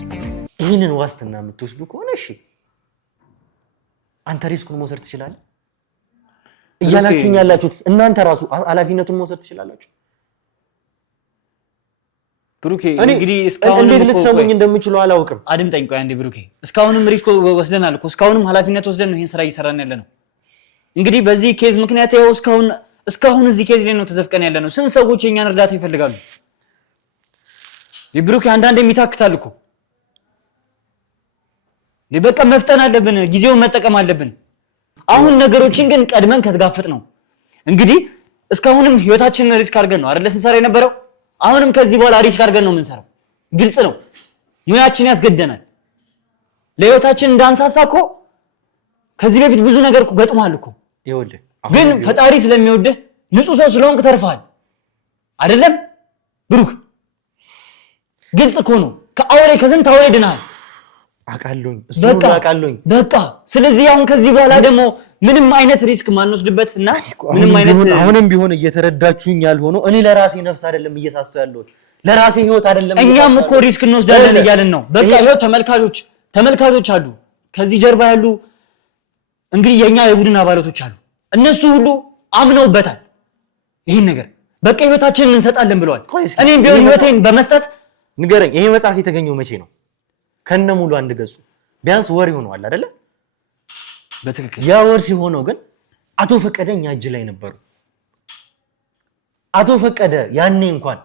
ይህንን ዋስትና የምትወስዱ ከሆነ እሺ፣ አንተ ሪስኩን መውሰድ ትችላለህ እያላችሁኝ ያላችሁት እናንተ ራሱ ኃላፊነቱን መውሰድ ትችላላችሁ። ብሩኬ እንግዲህ እስካሁን እንዴት ልትሰሙኝ እንደምችሉ አላውቅም። አድምጠኝ ቆይ አንዴ ብሩኬ። እስካሁንም ሪስክ ወስደናል እኮ እስካሁንም ኃላፊነት ወስደን ነው ይሄን ስራ እየሰራን ያለ ነው። እንግዲህ በዚህ ኬዝ ምክንያት ያው እስካሁን እዚህ ኬዝ ላይ ነው ተዘፍቀን ያለ ነው። ስንት ሰዎች የኛን እርዳታ ይፈልጋሉ? ብሩኬ አንዳንዴ የሚታክታል እኮ። በቃ መፍጠን አለብን፣ ጊዜውን መጠቀም አለብን። አሁን ነገሮችን ግን ቀድመን ከተጋፈጥ ነው እንግዲህ እስካሁንም ህይወታችንን ሪስክ አድርገን ነው አይደል ስንሰራ የነበረው። አሁንም ከዚህ በኋላ ሪስክ አድርገን ነው የምንሰራው። ግልጽ ነው፣ ሙያችን ያስገደናል። ለህይወታችን እንዳንሳሳ እኮ ከዚህ በፊት ብዙ ነገር እኮ ገጥሟል እኮ። ይኸውልህ ግን ፈጣሪ ስለሚወድህ ንጹህ ሰው ስለሆንክ ተርፈሃል አይደለም ብሩክ? ግልጽ እኮ ነው። ከአውሬ ከስንት አውሬ ድናል። አውቃለሁኝ፣ እሱን አውቃለሁኝ። በቃ ስለዚህ አሁን ከዚህ በኋላ ደግሞ ምንም አይነት ሪስክ ማንወስድበት እና ምንም አይነት አሁንም ቢሆን እየተረዳችሁኝ ያልሆነው እኔ ለራሴ ነፍስ አይደለም እየሳሰው ያለሁት ለራሴ ህይወት አይደለም። እኛም እኮ ሪስክ እንወስዳለን እያልን ነው። በቃ ይሄው ተመልካቾች አሉ፣ ከዚህ ጀርባ ያሉ እንግዲህ የኛ የቡድን አባላቶች አሉ። እነሱ ሁሉ አምነውበታል ይሄን ነገር። በቃ ህይወታችንን እንሰጣለን ብለዋል። እኔም ቢሆን ህይወቴን በመስጠት ንገረኝ። ይሄ መጽሐፍ የተገኘው መቼ ነው? ከነ ሙሉ አንድ ገጹ ቢያንስ ወር ይሆነዋል አይደለ? በትክክል ያ ወር ሲሆነው ግን አቶ ፈቀደ እኛ እጅ ላይ ነበሩ። አቶ ፈቀደ ያኔ እንኳን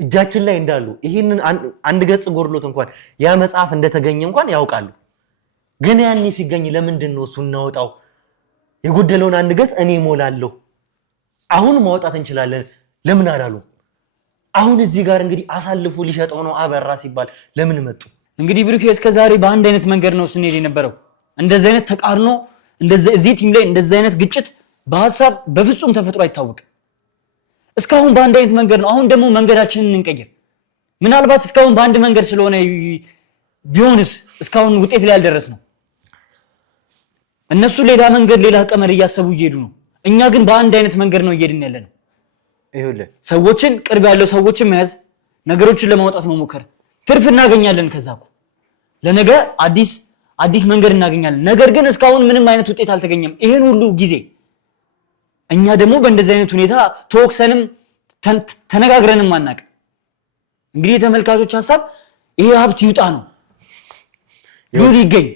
እጃችን ላይ እንዳሉ ይሄንን አንድ ገጽ ጎድሎት እንኳን ያ መጽሐፍ እንደተገኘ እንኳን ያውቃሉ። ግን ያኔ ሲገኝ ለምንድን ነው እሱ እናወጣው? የጎደለውን አንድ ገጽ እኔ ሞላለሁ፣ አሁን ማውጣት እንችላለን ለምን አላሉ? አሁን እዚህ ጋር እንግዲህ አሳልፎ ሊሸጠው ነው አበራ ሲባል ለምን መጡ? እንግዲህ ብሩኬ እስከዛሬ በአንድ አይነት መንገድ ነው ስንሄድ የነበረው። እንደዚህ አይነት ተቃርኖ እዚህ ቲም ላይ እንደዚህ አይነት ግጭት በሀሳብ በፍጹም ተፈጥሮ አይታወቅም። እስካሁን በአንድ አይነት መንገድ ነው። አሁን ደግሞ መንገዳችንን እንቀይር። ምናልባት እስካሁን በአንድ መንገድ ስለሆነ ቢሆንስ እስካሁን ውጤት ላይ ያልደረስ ነው። እነሱ ሌላ መንገድ ሌላ ቀመር እያሰቡ እየሄዱ ነው። እኛ ግን በአንድ አይነት መንገድ ነው እየሄድን ያለ ነው። ይኸውልህ ሰዎችን ቅርብ ያለው ሰዎችን መያዝ፣ ነገሮችን ለማውጣት መሞከር፣ ትርፍ እናገኛለን። ከዛ እኮ ለነገ አዲስ መንገድ እናገኛለን። ነገር ግን እስካሁን ምንም አይነት ውጤት አልተገኘም። ይሄን ሁሉ ጊዜ እኛ ደግሞ በእንደዚህ አይነት ሁኔታ ተወክሰንም ተነጋግረንም አናውቅ። እንግዲህ የተመልካቾች ሀሳብ ይሄ ሀብት ይውጣ ነው ይገኝ።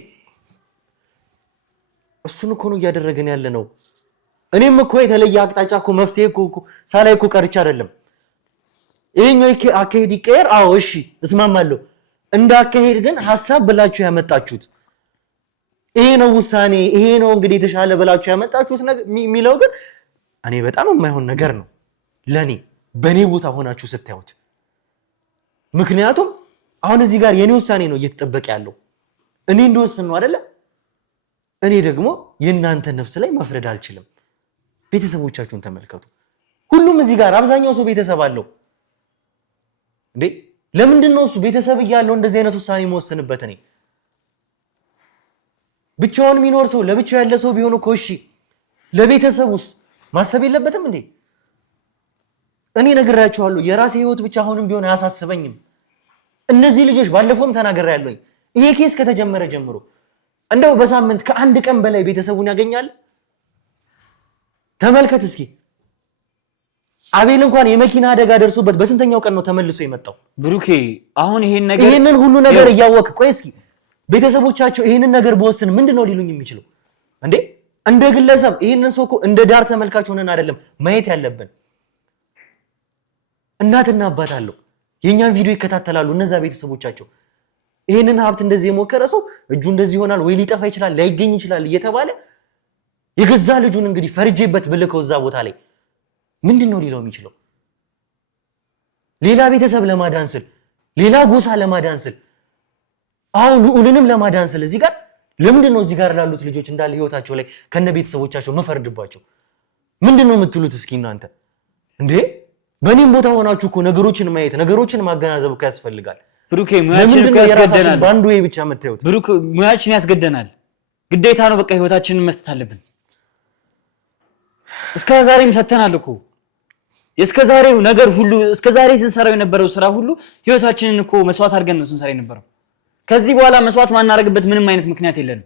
እሱን እኮ ነው እያደረገን ያለ ነው። እኔም እኮ የተለየ አቅጣጫ እኮ መፍትሄ እኮ ሳላይ እኮ ቀርቻ አይደለም። ይሄኛው አካሄድ ይቀየር፣ አዎ እሺ እስማማለሁ። እንደ አካሄድ ግን ሀሳብ ብላችሁ ያመጣችሁት ይሄ ነው ውሳኔ፣ ይሄ ነው እንግዲህ የተሻለ ብላችሁ ያመጣችሁት የሚለው ግን እኔ በጣም የማይሆን ነገር ነው ለኔ፣ በኔ ቦታ ሆናችሁ ስታዩት። ምክንያቱም አሁን እዚህ ጋር የኔ ውሳኔ ነው እየተጠበቀ ያለው፣ እኔ እንደወስን ነው አይደለ? እኔ ደግሞ የእናንተ ነፍስ ላይ መፍረድ አልችልም። ቤተሰቦቻችሁን ተመልከቱ። ሁሉም እዚህ ጋር አብዛኛው ሰው ቤተሰብ አለው እንዴ። ለምንድን ነው እሱ ቤተሰብ እያለው እንደዚህ አይነት ውሳኔ መወሰንበት? እኔ ብቻውን የሚኖር ሰው ለብቻው ያለ ሰው ቢሆን እኮ እሺ፣ ለቤተሰቡስ ማሰብ የለበትም እንዴ? እኔ ነግራችኋለሁ፣ የራሴ ህይወት ብቻ አሁንም ቢሆን አያሳስበኝም። እነዚህ ልጆች ባለፈውም ተናግሬያለሁኝ፣ ይሄ ኬስ ከተጀመረ ጀምሮ እንደው በሳምንት ከአንድ ቀን በላይ ቤተሰቡን ያገኛል። ተመልከት እስኪ አቤል እንኳን የመኪና አደጋ ደርሶበት በስንተኛው ቀን ነው ተመልሶ የመጣው? ብሩኬ አሁን ይሄንን ሁሉ ነገር እያወቅ ቆይ እስኪ ቤተሰቦቻቸው ይሄንን ነገር በወስን ምንድነው ሊሉኝ የሚችለው እንዴ? እንደ ግለሰብ ይሄንን ሰው እኮ እንደ ዳር ተመልካች ሆነን አይደለም ማየት ያለብን። እናትና አባት አለው፣ የኛን ቪዲዮ ይከታተላሉ እነዛ ቤተሰቦቻቸው። ይሄንን ሀብት እንደዚህ የሞከረ ሰው እጁ እንደዚህ ይሆናል ወይ ሊጠፋ ይችላል ላይገኝ ይችላል እየተባለ የገዛ ልጁን እንግዲህ ፈርጄበት ብልከው እዛ ቦታ ላይ ምንድነው ሊለው የሚችለው? ሌላ ቤተሰብ ለማዳን ስል፣ ሌላ ጎሳ ለማዳን ስል፣ አሁን ልዑልንም ለማዳን ስል እዚህ ጋር ለምንድነው እዚህ ጋር ላሉት ልጆች እንዳለ ህይወታቸው ላይ ከነ ቤተሰቦቻቸው መፈርድባቸው? ምንድነው የምትሉት እስኪ እናንተ እንዴ? በእኔም ቦታ ሆናችሁ እኮ ነገሮችን ማየት ነገሮችን ማገናዘብ እኮ ያስፈልጋል። ብሩኬ ሙያችን እኮ ያስገደናል። ባንዱ ወይ ብቻ የምታዩት ብሩክ ሙያችን ያስገደናል። ግዴታ ነው በቃ ህይወታችንን መስጠት አለብን። እስከ ዛሬም ሰተናል እኮ የእስከዛሬው ነገር ሁሉ እስከዛሬ ስንሰራው የነበረው ስራ ሁሉ ህይወታችንን እኮ መስዋዕት አድርገን ነው ስንሰራ የነበረው። ከዚህ በኋላ መስዋዕት ማናረግበት ምንም አይነት ምክንያት የለንም።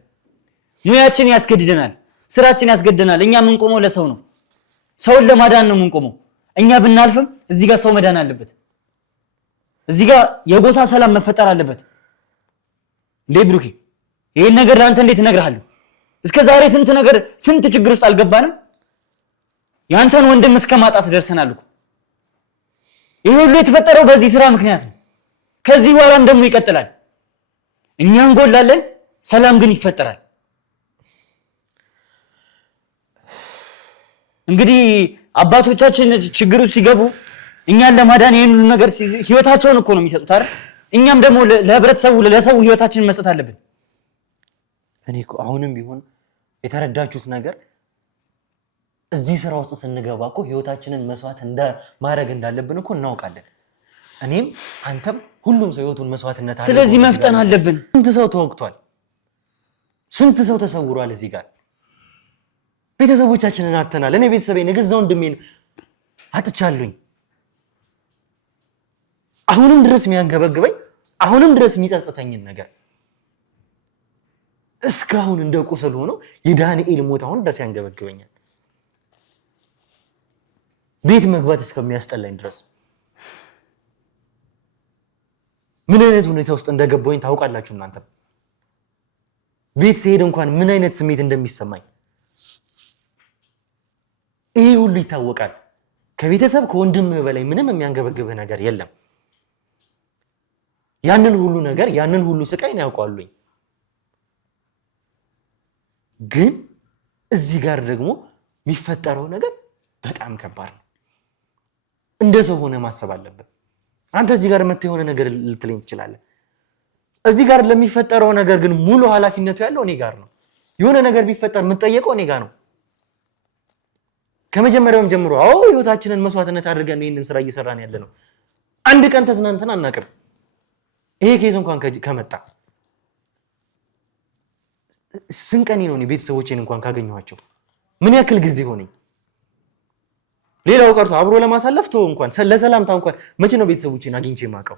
ሙያችን ያስገድደናል፣ ስራችን ያስገድደናል። እኛ የምንቆመው ለሰው ነው፣ ሰውን ለማዳን ነው የምንቆመው። እኛ ብናልፍም እዚህ ጋር ሰው መዳን አለበት። እዚህ ጋር የጎሳ ሰላም መፈጠር አለበት። እንዴ ብሩኬ ይሄን ነገር ለአንተ እንዴት እነግርሃለሁ? እስከዛሬ ስንት ችግር ውስጥ አልገባንም? ያንተን ወንድም እስከ ማጣት ደርሰናል እኮ። ይሄ ሁሉ የተፈጠረው በዚህ ስራ ምክንያት ነው። ከዚህ በኋላም ደግሞ ይቀጥላል። እኛ እንጎላለን፣ ሰላም ግን ይፈጠራል። እንግዲህ አባቶቻችን ችግሩ ሲገቡ እኛን ለማዳን ይሄን ሁሉ ነገር ህይወታቸውን እኮ ነው የሚሰጡት አይደል? እኛም ደግሞ ለህብረተሰቡ ለሰው ህይወታችንን መስጠት አለብን። እኔ እኮ አሁንም ቢሆን የተረዳችሁት ነገር እዚህ ስራ ውስጥ ስንገባ እኮ ህይወታችንን መስዋዕት ማድረግ እንዳለብን እኮ እናውቃለን። እኔም አንተም ሁሉም ሰው ህይወቱን መስዋዕትነት አለ። ስለዚህ መፍጠን አለብን። ስንት ሰው ተወግቷል፣ ስንት ሰው ተሰውሯል። እዚህ ጋር ቤተሰቦቻችንን አጥተናል። እኔ ቤተሰቤን የገዛ ወንድሜን አጥቻለሁኝ። አሁንም ድረስ የሚያንገበግበኝ አሁንም ድረስ የሚጸጽተኝን ነገር እስካሁን እንደ ቁስል ሆኖ የዳንኤል ሞት አሁን ድረስ ያንገበግበኛል። ቤት መግባት እስከሚያስጠላኝ ድረስ ምን አይነት ሁኔታ ውስጥ እንደገባኝ ታውቃላችሁ እናንተ። ቤት ሲሄድ እንኳን ምን አይነት ስሜት እንደሚሰማኝ ይሄ ሁሉ ይታወቃል። ከቤተሰብ ከወንድምህ በላይ ምንም የሚያንገበግብህ ነገር የለም። ያንን ሁሉ ነገር ያንን ሁሉ ስቃይ ነው ያውቃሉኝ። ግን እዚህ ጋር ደግሞ የሚፈጠረው ነገር በጣም ከባድ ነው። እንደ ሰው ሆነ ማሰብ አለብን። አንተ እዚህ ጋር መጥተህ የሆነ ነገር ልትለኝ ትችላለህ። እዚህ ጋር ለሚፈጠረው ነገር ግን ሙሉ ኃላፊነቱ ያለው እኔ ጋር ነው። የሆነ ነገር ቢፈጠር የምጠየቀው እኔ ጋር ነው። ከመጀመሪያውም ጀምሮ ህይወታችንን መስዋዕትነት አድርገን ይህንን ስራ እየሰራን ያለ ነው። አንድ ቀን ተዝናንተን አናውቅም። ይሄ ኬዝ እንኳን ከመጣ ስንቀኒ ነው ቤተሰቦቼን እንኳን ካገኘኋቸው ምን ያክል ጊዜ ሆነኝ። ሌላው ቀርቶ አብሮ ለማሳለፍ ተው እንኳን ለሰላምታ እንኳን መቼ ነው ቤተሰቦቼን አግኝቼ የማውቀው?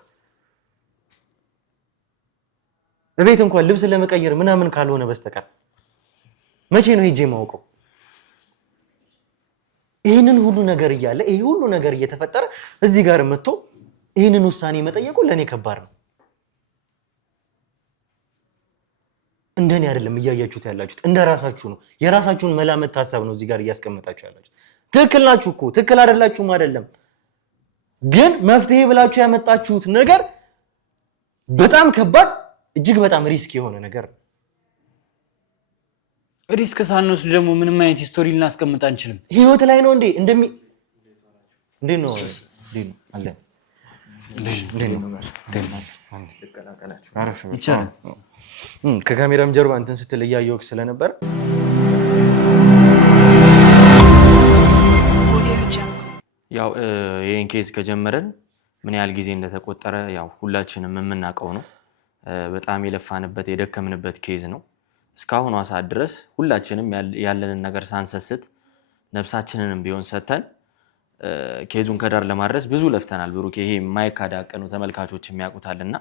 በቤት እንኳን ልብስ ለመቀየር ምናምን ካልሆነ በስተቀር መቼ ነው ሄጄ የማውቀው? ይህንን ሁሉ ነገር እያለ ይሄ ሁሉ ነገር እየተፈጠረ እዚህ ጋር መጥቶ ይህንን ውሳኔ መጠየቁ ለእኔ ከባድ ነው። እንደኔ አይደለም እያያችሁት ያላችሁት፣ እንደ ራሳችሁ ነው። የራሳችሁን መላመት ሀሳብ ነው እዚህ ጋር እያስቀመጣችሁ ያላችሁት። ትክክል ናችሁ እኮ ትክክል አይደላችሁም አይደለም። ግን መፍትሄ ብላችሁ ያመጣችሁት ነገር በጣም ከባድ እጅግ በጣም ሪስክ የሆነ ነገር ነው። ሪስክ ሳንወስድ ደግሞ ምንም አይነት ሂስቶሪ ልናስቀምጥ አንችልም። ህይወት ላይ ነው እንዴ እንዴ ነው አለ ከካሜራም ጀርባ እንትን ስትል እያየሁህ ስለነበር ያው ይሄን ኬዝ ከጀመረን ምን ያህል ጊዜ እንደተቆጠረ ያው ሁላችንም የምናውቀው ነው። በጣም የለፋንበት የደከምንበት ኬዝ ነው። እስካሁን ሰዓት ድረስ ሁላችንም ያለንን ነገር ሳንሰስት ነፍሳችንንም ቢሆን ሰተን ኬዙን ከዳር ለማድረስ ብዙ ለፍተናል። ብሩክ ይሄ የማይካድ ሀቅ ነው፣ ተመልካቾች የሚያውቁታልና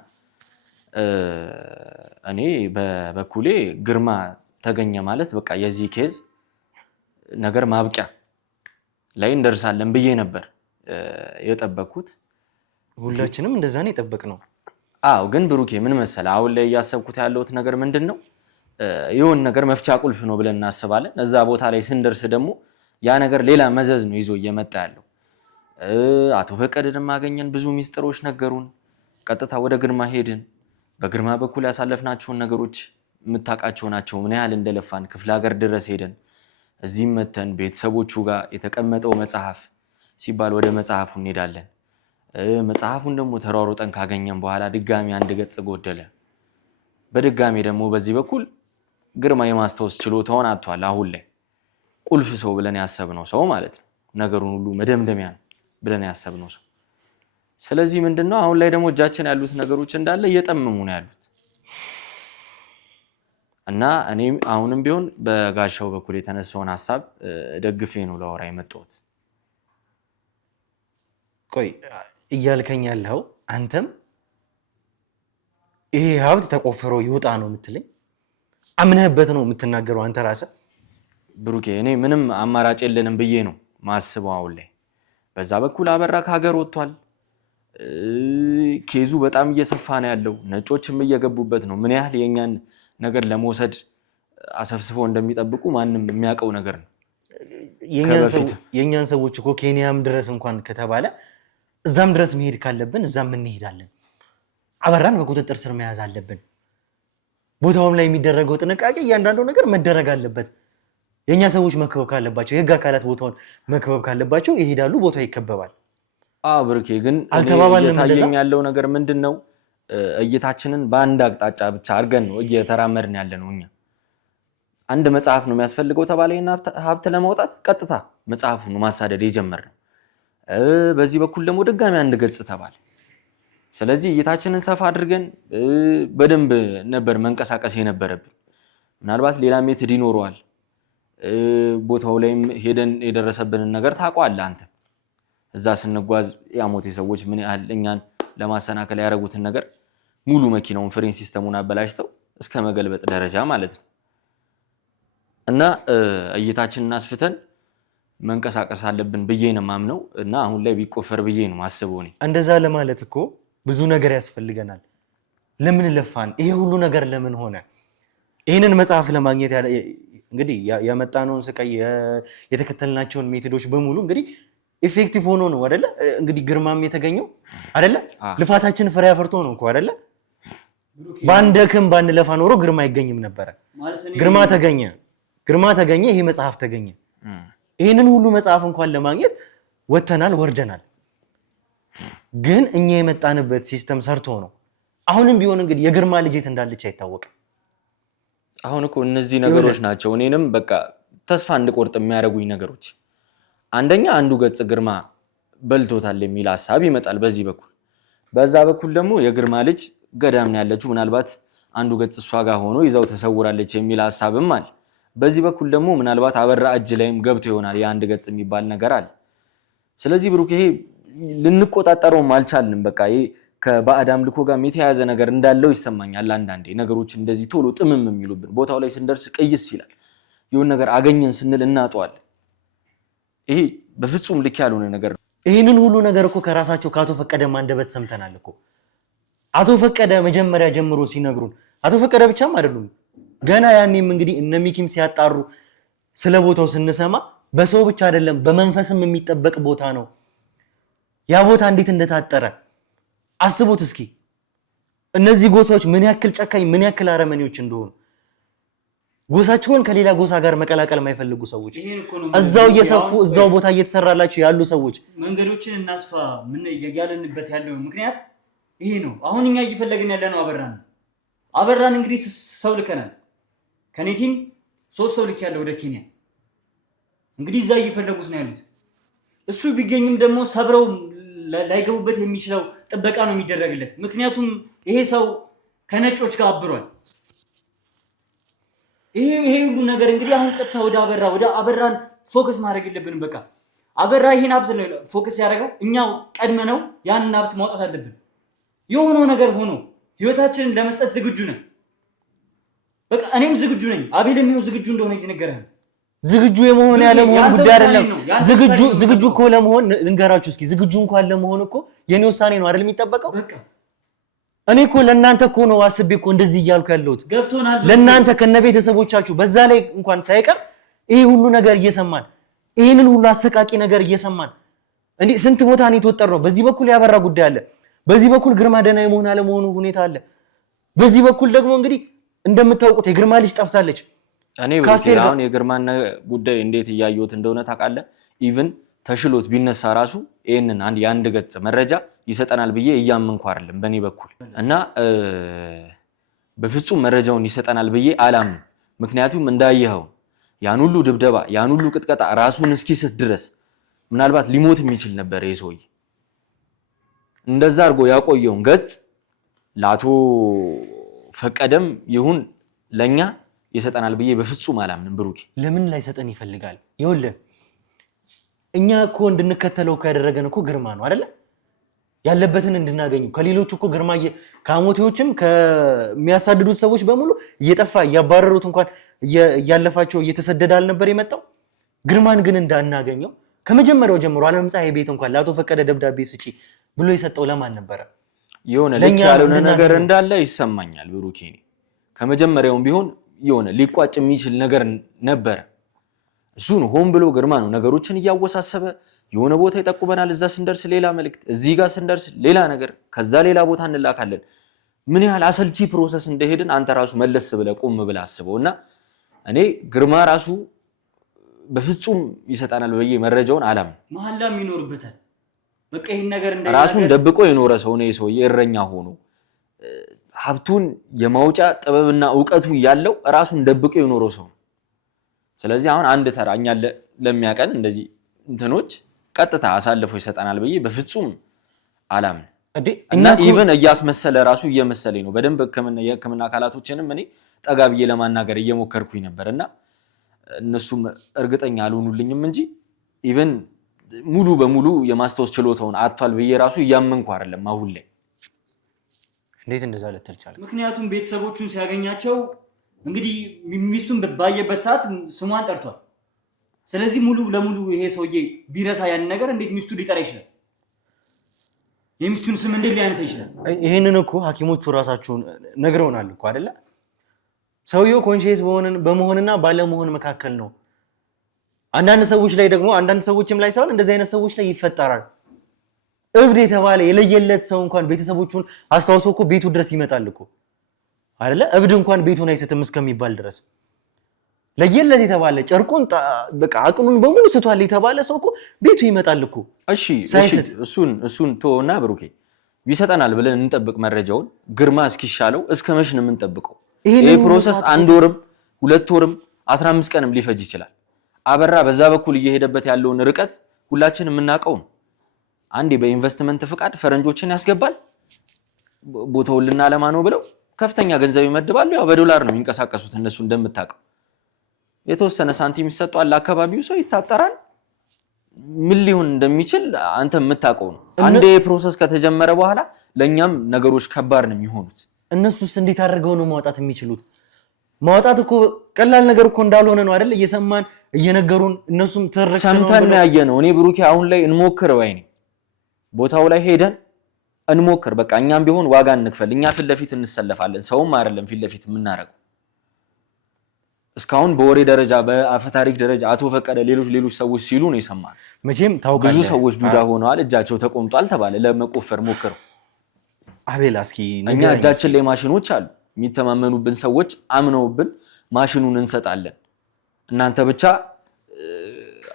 እኔ በበኩሌ ግርማ ተገኘ ማለት በቃ የዚህ ኬዝ ነገር ማብቂያ ላይ እንደርሳለን ብዬ ነበር የጠበቅኩት። ሁላችንም እንደዛ ነው የጠበቅነው። አዎ ግን ብሩኬ ምን መሰለህ አሁን ላይ እያሰብኩት ያለሁት ነገር ምንድነው የሆነ ነገር መፍቻ ቁልፍ ነው ብለን እናስባለን። እዛ ቦታ ላይ ስንደርስ ደግሞ ያ ነገር ሌላ መዘዝ ነው ይዞ እየመጣ ያለው። አቶ ፈቀደንም አገኘን፣ ብዙ ሚስጥሮች ነገሩን። ቀጥታ ወደ ግርማ ሄድን። በግርማ በኩል ያሳለፍናቸውን ነገሮች የምታውቃቸው ናቸው። ምን ያህል እንደለፋን ክፍለ ሀገር ድረስ ሄደን እዚህም መተን ቤተሰቦቹ ጋር የተቀመጠው መጽሐፍ ሲባል ወደ መጽሐፉ እንሄዳለን። መጽሐፉን ደግሞ ተሯሩጠን ካገኘን በኋላ ድጋሚ አንድ ገጽ ጎደለ። በድጋሚ ደግሞ በዚህ በኩል ግርማ የማስታወስ ችሎታውን አጥቷል። አሁን ላይ ቁልፍ ሰው ብለን ያሰብነው ሰው ማለት ነው፣ ነገሩን ሁሉ መደምደሚያ ብለን ያሰብነው ሰው። ስለዚህ ምንድነው አሁን ላይ ደግሞ እጃችን ያሉት ነገሮች እንዳለ እየጠመሙ ነው ያሉት እና እኔ አሁንም ቢሆን በጋሻው በኩል የተነሳውን ሀሳብ ደግፌ ነው ላወራ የመጣሁት። ቆይ እያልከኝ ያለው አንተም ይሄ ሀብት ተቆፍሮ ይወጣ ነው የምትለኝ? አምነህበት ነው የምትናገረው አንተ ራስህ? ብሩኬ እኔ ምንም አማራጭ የለንም ብዬ ነው ማስበው። አሁን ላይ በዛ በኩል አበራ ከሀገር ወጥቷል። ኬዙ በጣም እየሰፋ ነው ያለው። ነጮችም እየገቡበት ነው። ምን ያህል የኛን ነገር ለመውሰድ አሰፍስፈው እንደሚጠብቁ ማንም የሚያውቀው ነገር ነው። የኛን ሰዎች እኮ ኬንያም ድረስ እንኳን ከተባለ እዛም ድረስ መሄድ ካለብን እዛም እንሄዳለን። አበራን በቁጥጥር ስር መያዝ አለብን። ቦታውም ላይ የሚደረገው ጥንቃቄ እያንዳንዱ ነገር መደረግ አለበት። የኛ ሰዎች መከበብ ካለባቸው፣ የህግ አካላት ቦታውን መከበብ ካለባቸው ይሄዳሉ፣ ቦታው ይከበባል። ብሩኬ ግን አልተባባልንም። እየታየኝ ያለው ነገር ምንድነው? እይታችንን በአንድ አቅጣጫ ብቻ አድርገን ነው እየተራመድን ያለ ነው። እኛ አንድ መጽሐፍ ነው የሚያስፈልገው ተባለና ሀብት ለማውጣት ቀጥታ መጽሐፉን ማሳደድ የጀመርነው። በዚህ በኩል ደግሞ ድጋሚ አንድ ገጽ ተባለ። ስለዚህ እይታችንን ሰፋ አድርገን በደንብ ነበር መንቀሳቀስ የነበረብን። ምናልባት ሌላ ሜትድ ይኖረዋል። ቦታው ላይም ሄደን የደረሰብንን ነገር ታውቀዋለህ አንተ። እዛ ስንጓዝ ያሞቴ ሰዎች ምን ያህል እኛን ለማሰናከል ያደረጉትን ነገር ሙሉ መኪናውን ፍሬን ሲስተሙን አበላሽተው እስከ መገልበጥ ደረጃ ማለት ነው። እና እይታችንን አስፍተን መንቀሳቀስ አለብን ብዬ ነው የማምነው። እና አሁን ላይ ቢቆፈር ብዬ ነው ማስበው። እኔ እንደዛ ለማለት እኮ ብዙ ነገር ያስፈልገናል። ለምን ለፋን? ይሄ ሁሉ ነገር ለምን ሆነ? ይህንን መጽሐፍ ለማግኘት እንግዲህ ያመጣነውን ስቃይ የተከተልናቸውን ሜቶዶች በሙሉ እንግዲህ ኢፌክቲቭ ሆኖ ነው አይደለ? እንግዲህ ግርማም የተገኘው አይደለ? ልፋታችን ፍሬ አፍርቶ ነው እኮ አይደለ? ባንደክም ባንለፋ ኖሮ ግርማ አይገኝም ነበረ። ግርማ ተገኘ፣ ይሄ መጽሐፍ ተገኘ። ይህንን ሁሉ መጽሐፍ እንኳን ለማግኘት ወተናል፣ ወርደናል። ግን እኛ የመጣንበት ሲስተም ሰርቶ ነው። አሁንም ቢሆን እንግዲህ የግርማ ልጅት እንዳለች አይታወቅም። አሁን እኮ እነዚህ ነገሮች ናቸው እኔንም በቃ ተስፋ እንድቆርጥ የሚያደርጉኝ ነገሮች። አንደኛ አንዱ ገጽ ግርማ በልቶታል የሚል ሐሳብ ይመጣል በዚህ በኩል። በዛ በኩል ደግሞ የግርማ ልጅ ገዳም ነው ያለችው፣ ምናልባት አንዱ ገጽ እሷ ጋር ሆኖ ይዛው ተሰውራለች የሚል ሐሳብም አለ። በዚህ በኩል ደግሞ ምናልባት አበራ እጅ ላይም ገብቶ ይሆናል የአንድ ገጽ የሚባል ነገር አለ። ስለዚህ ብሩክ ይሄ ልንቆጣጠረውም አልቻልንም። በቃ ይሄ ከባዕድ አምልኮ ጋር የተያያዘ ነገር እንዳለው ይሰማኛል። አንዳንዴ ነገሮች እንደዚህ ቶሎ ጥምም የሚሉብን ቦታው ላይ ስንደርስ ቅይስ ይላል። የሆነ ነገር አገኘን ስንል እናጠዋለን። ይሄ በፍጹም ልክ ያልሆነ ነገር ነው። ይህንን ሁሉ ነገር እኮ ከራሳቸው ከአቶ ፈቀደ አንደበት ሰምተናል እኮ። አቶ ፈቀደ መጀመሪያ ጀምሮ ሲነግሩን፣ አቶ ፈቀደ ብቻም አይደሉም ገና ያኔም እንግዲህ እነ ሚኪም ሲያጣሩ ስለ ቦታው ስንሰማ በሰው ብቻ አይደለም በመንፈስም የሚጠበቅ ቦታ ነው። ያ ቦታ እንዴት እንደታጠረ አስቡት እስኪ። እነዚህ ጎሳዎች ምን ያክል ጨካኝ ምን ያክል አረመኔዎች እንደሆኑ፣ ጎሳቸውን ከሌላ ጎሳ ጋር መቀላቀል የማይፈልጉ ሰዎች፣ እዛው እየሰፉ እዛው ቦታ እየተሰራላቸው ያሉ ሰዎች። መንገዶችን እናስፋ ምን ያያለንበት ያለው ምክንያት ይሄ ነው። አሁን እኛ እየፈለግን ያለ ነው አበራን እንግዲህ ሰው ልከናል። ከኔቲም 3 ሰው ልክ ያለው ወደ ኬንያ እንግዲህ እዛ እየፈለጉት ነው ያሉት። እሱ ቢገኝም ደግሞ ሰብረው ላይገቡበት የሚችለው ጥበቃ ነው የሚደረግለት። ምክንያቱም ይሄ ሰው ከነጮች ጋር አብሯል። ይሄ ሁሉ ነገር እንግዲህ አሁን ቀጥታ ወደ አበራን ፎከስ ማድረግ የለብንም። በቃ አበራ ይሄን ሀብት ነው ፎከስ ያደረገው። እኛው ቀድመነው ያንን ሀብት ማውጣት አለብን። የሆነው ነገር ሆኖ ህይወታችንን ለመስጠት ዝግጁ ነን። በቃ እኔም ዝግጁ ነኝ። አቤልም ይኸው ዝግጁ እንደሆነ እየተነገረህ ነው። ዝግጁ የመሆን ያለ መሆን ጉዳይ አይደለም። ዝግጁ እኮ ለመሆን ልንገራችሁ እስኪ። ዝግጁ እንኳን ለመሆን እኮ የኔ ውሳኔ ነው አይደል የሚጠበቀው? እኔ እኮ ለእናንተ እኮ ነው አስቤ እኮ እንደዚህ እያልኩ ያለሁት ለእናንተ ከነቤተሰቦቻችሁ በዛ ላይ እንኳን ሳይቀር ይሄ ሁሉ ነገር እየሰማን ይሄንን ሁሉ አሰቃቂ ነገር እየሰማን እንዴ ስንት ቦታ ነው የተወጠርነው። በዚህ በኩል ያበራ ጉዳይ አለ፣ በዚህ በኩል ግርማ ደህና የመሆን አለመሆኑ ሁኔታ አለ። በዚህ በኩል ደግሞ እንግዲህ እንደምታውቁት የግርማ ልጅ ጠፍታለች። እኔ አሁን የግርማን ጉዳይ እንዴት እያየሁት እንደሆነ ታውቃለህ? ኢቭን ተሽሎት ቢነሳ ራሱ ይሄንን የአንድ ገጽ መረጃ ይሰጠናል ብዬ እያመንኩ አይደለም በእኔ በኩል እና በፍጹም መረጃውን ይሰጠናል ብዬ አላምንም። ምክንያቱም እንዳየኸው ያን ሁሉ ድብደባ ያን ሁሉ ቅጥቀጣ ራሱን እስኪስት ድረስ ምናልባት ሊሞት የሚችል ነበር ይሄ ሰውዬ። እንደዛ አድርጎ ያቆየውን ገጽ ለአቶ ፈቀደም ይሁን ለኛ ይሰጠናል ብዬ በፍጹም አላምንም። ብሩኬ ለምን ላይሰጠን ይፈልጋል? ይኸውልህ እኛ እኮ እንድንከተለው ያደረገን እኮ ግርማ ነው አይደለ? ያለበትን እንድናገኙ ከሌሎቹ እኮ ግርማ ከአሞቴዎችም ከሚያሳድዱት ሰዎች በሙሉ እየጠፋ እያባረሩት እንኳን እያለፋቸው እየተሰደደ አልነበር የመጣው? ግርማን ግን እንዳናገኘው ከመጀመሪያው ጀምሮ አለምፀሐይ ቤት እንኳን ለአቶ ፈቀደ ደብዳቤ ስጪ ብሎ የሰጠው ለማን ነበረ? የሆነ ልክ ያልሆነ ነገር እንዳለ ይሰማኛል ብሩኬ። ከመጀመሪያውም ቢሆን የሆነ ሊቋጭ የሚችል ነገር ነበረ። እሱን ሆን ብሎ ግርማ ነው ነገሮችን እያወሳሰበ የሆነ ቦታ ይጠቁመናል። እዛ ስንደርስ ሌላ መልእክት፣ እዚህ ጋር ስንደርስ ሌላ ነገር፣ ከዛ ሌላ ቦታ እንላካለን። ምን ያህል አሰልቺ ፕሮሰስ እንደሄድን አንተ ራሱ መለስ ብለህ ቆም ብለህ አስበውና እኔ ግርማ ራሱ በፍጹም ይሰጣናል ብዬ መረጃውን አላምንም። መሐላም ይኖርበታል። በቃ ይሄን ነገር ራሱን ደብቆ የኖረ ሰው ነው። የሰውዬ እረኛ ሆኖ ሀብቱን የማውጫ ጥበብና ዕውቀቱ ያለው ራሱን ደብቆ የኖረ ሰው ስለዚህ አሁን አንድ ተራኛ ለሚያቀን እንደዚህ እንትኖች ቀጥታ አሳልፎ ይሰጣናል ብዬ በፍጹም አላምን እና ኢቭን እያስመሰለ ራሱ እየመሰለኝ ነው በደንብ የህክምና አካላቶችንም እኔ ጠጋ ብዬ ለማናገር እየሞከርኩኝ ነበርና እነሱም እርግጠኛ አልሆኑልኝም እንጂ ኢቭን ሙሉ በሙሉ የማስተዋወስ ችሎታውን አጥቷል ብዬ ራሱ እያመንኩ አይደለም አሁን ላይ። እንዴት እንደዛ ልትል ቻልክ? ምክንያቱም ቤተሰቦቹን ሲያገኛቸው እንግዲህ ሚስቱን ባየበት ሰዓት ስሟን ጠርቷል። ስለዚህ ሙሉ ለሙሉ ይሄ ሰውዬ ቢረሳ ያን ነገር እንዴት ሚስቱ ሊጠራ ይችላል? የሚስቱን ስም እንዴት ሊያነሳ ይችላል? ይሄንን እኮ ሐኪሞቹ ራሳቸው ነግረውናል እኮ አይደለ? ሰውየው ኮንሺየስ በመሆንና ባለመሆን መካከል ነው። አንዳንድ ሰዎች ላይ ደግሞ አንዳንድ ሰዎችም ላይ ሳይሆን እንደዚህ አይነት ሰዎች ላይ ይፈጠራል። እብድ የተባለ የለየለት ሰው እንኳን ቤተሰቦቹን አስተዋውሶ እኮ ቤቱ ድረስ ይመጣል እኮ አይደለ? እብድ እንኳን ቤቱን አይስትም እስከሚባል ድረስ ለየለት የተባለ ጨርቁን በቃ አቅሉን በሙሉ ስቷል የተባለ ሰው እኮ ቤቱ ይመጣል እኮ። እሺ እሱን ተወና ብሩኬ ይሰጠናል ብለን እንጠብቅ መረጃውን። ግርማ እስኪሻለው እስከ መች ነው የምንጠብቀው? ይሄ ፕሮሰስ 1 ወርም 2 ወርም 15 ቀንም ሊፈጅ ይችላል። አበራ በዛ በኩል እየሄደበት ያለውን ርቀት ሁላችንም የምናውቀው ነው። አንዴ በኢንቨስትመንት ፍቃድ ፈረንጆችን ያስገባል። ቦታውን ልናለማ ነው ብለው ከፍተኛ ገንዘብ ይመድባሉ። ያው በዶላር ነው የሚንቀሳቀሱት እነሱ እንደምታውቀው። የተወሰነ ሳንቲም ይሰጣል፣ ለአካባቢው ሰው ይታጠራል። ምን ሊሆን እንደሚችል አንተ የምታውቀው ነው። አንዴ ፕሮሰስ ከተጀመረ በኋላ ለኛም ነገሮች ከባድ ነው የሚሆኑት። እነሱስ እንዴት አድርገው ነው ማውጣት የሚችሉት? ማውጣት እኮ ቀላል ነገር እኮ እንዳልሆነ ነው አይደል? እየሰማን እየነገሩን እነሱም ተረክተው ሰምተን ያየነው። እኔ ብሩኬ አሁን ላይ እንሞክር ባይ ነኝ። ቦታው ላይ ሄደን እንሞክር። በቃ እኛም ቢሆን ዋጋ እንክፈል። እኛ ፊት ለፊት እንሰለፋለን። ሰውም አይደለም ፊት ለፊት የምናረገው። እስካሁን በወሬ ደረጃ በአፈ ታሪክ ደረጃ አቶ ፈቀደ ሌሎች ሰዎች ሲሉ ነው የሰማነው። መቼም ታውቃለህ፣ ብዙ ሰዎች ዱዳ ሆነዋል፣ እጃቸው ተቆምጧል ተባለ። ለመቆፈር ሞክረው አቤል እስኪ እኛ እጃችን ላይ ማሽኖች አሉ። የሚተማመኑብን ሰዎች አምነውብን ማሽኑን እንሰጣለን። እናንተ ብቻ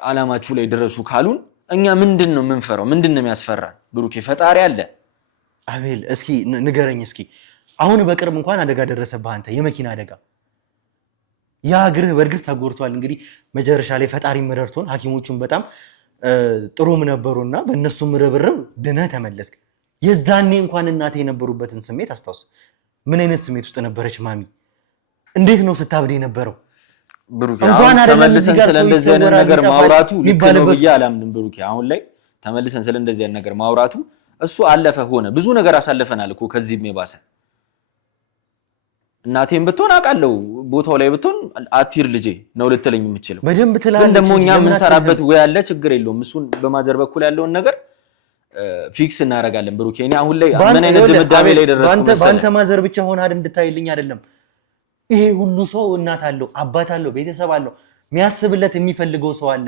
አላማችሁ ላይ ድረሱ ካሉን እኛ ምንድነው የምንፈራው? ምንድነው የሚያስፈራን? ብሩኬ ፈጣሪ አለ። አቤል እስኪ ንገረኝ እስኪ አሁን በቅርብ እንኳን አደጋ ደረሰብህ አንተ፣ የመኪና አደጋ። ያ እግርህ በእርግጥ ተጎድቷል። እንግዲህ መጨረሻ ላይ ፈጣሪ መረርቶን ሐኪሞቹን በጣም ጥሩም ነበሩና በእነሱም ርብርብ ድነህ ተመለስክ። የዛኔ እንኳን እናቴ የነበሩበትን ስሜት አስታውስ። ምን አይነት ስሜት ውስጥ ነበረች ማሚ? እንዴት ነው ስታብድ የነበረው? ብሩኬ አሁን ተመልሰን ስለ እንደዚህ አይነት ነገር ማውራቱ ልክ ነው ብዬ አላምንም። ብሩኬ አሁን ላይ ተመልሰን ስለ እንደዚህ አይነት ነገር ማውራቱ እሱ አለፈ ሆነ። ብዙ ነገር አሳልፈናል እኮ ከዚህም የባሰ። እናቴም ብትሆን አውቃለሁ ቦታው ላይ ብትሆን አትሂድ ልጄ ነው ልትለኝ የምችለው። በደንብ ትላለች። ግን ደግሞ እኛ የምንሰራበት ወይ ያለ ችግር የለውም። እሱን በማዘር በኩል ያለውን ነገር ፊክስ እናደርጋለን። ብሩኬ እኔ አሁን ላይ ምን አይነት ድምዳሜ ላይ ደረስኩ? በአንተ ማዘር ብቻ ሆነ አይደል እንድታይልኝ አይደለም። ይሄ ሁሉ ሰው እናት አለው፣ አባት አለው፣ ቤተሰብ አለው፣ የሚያስብለት የሚፈልገው ሰው አለ።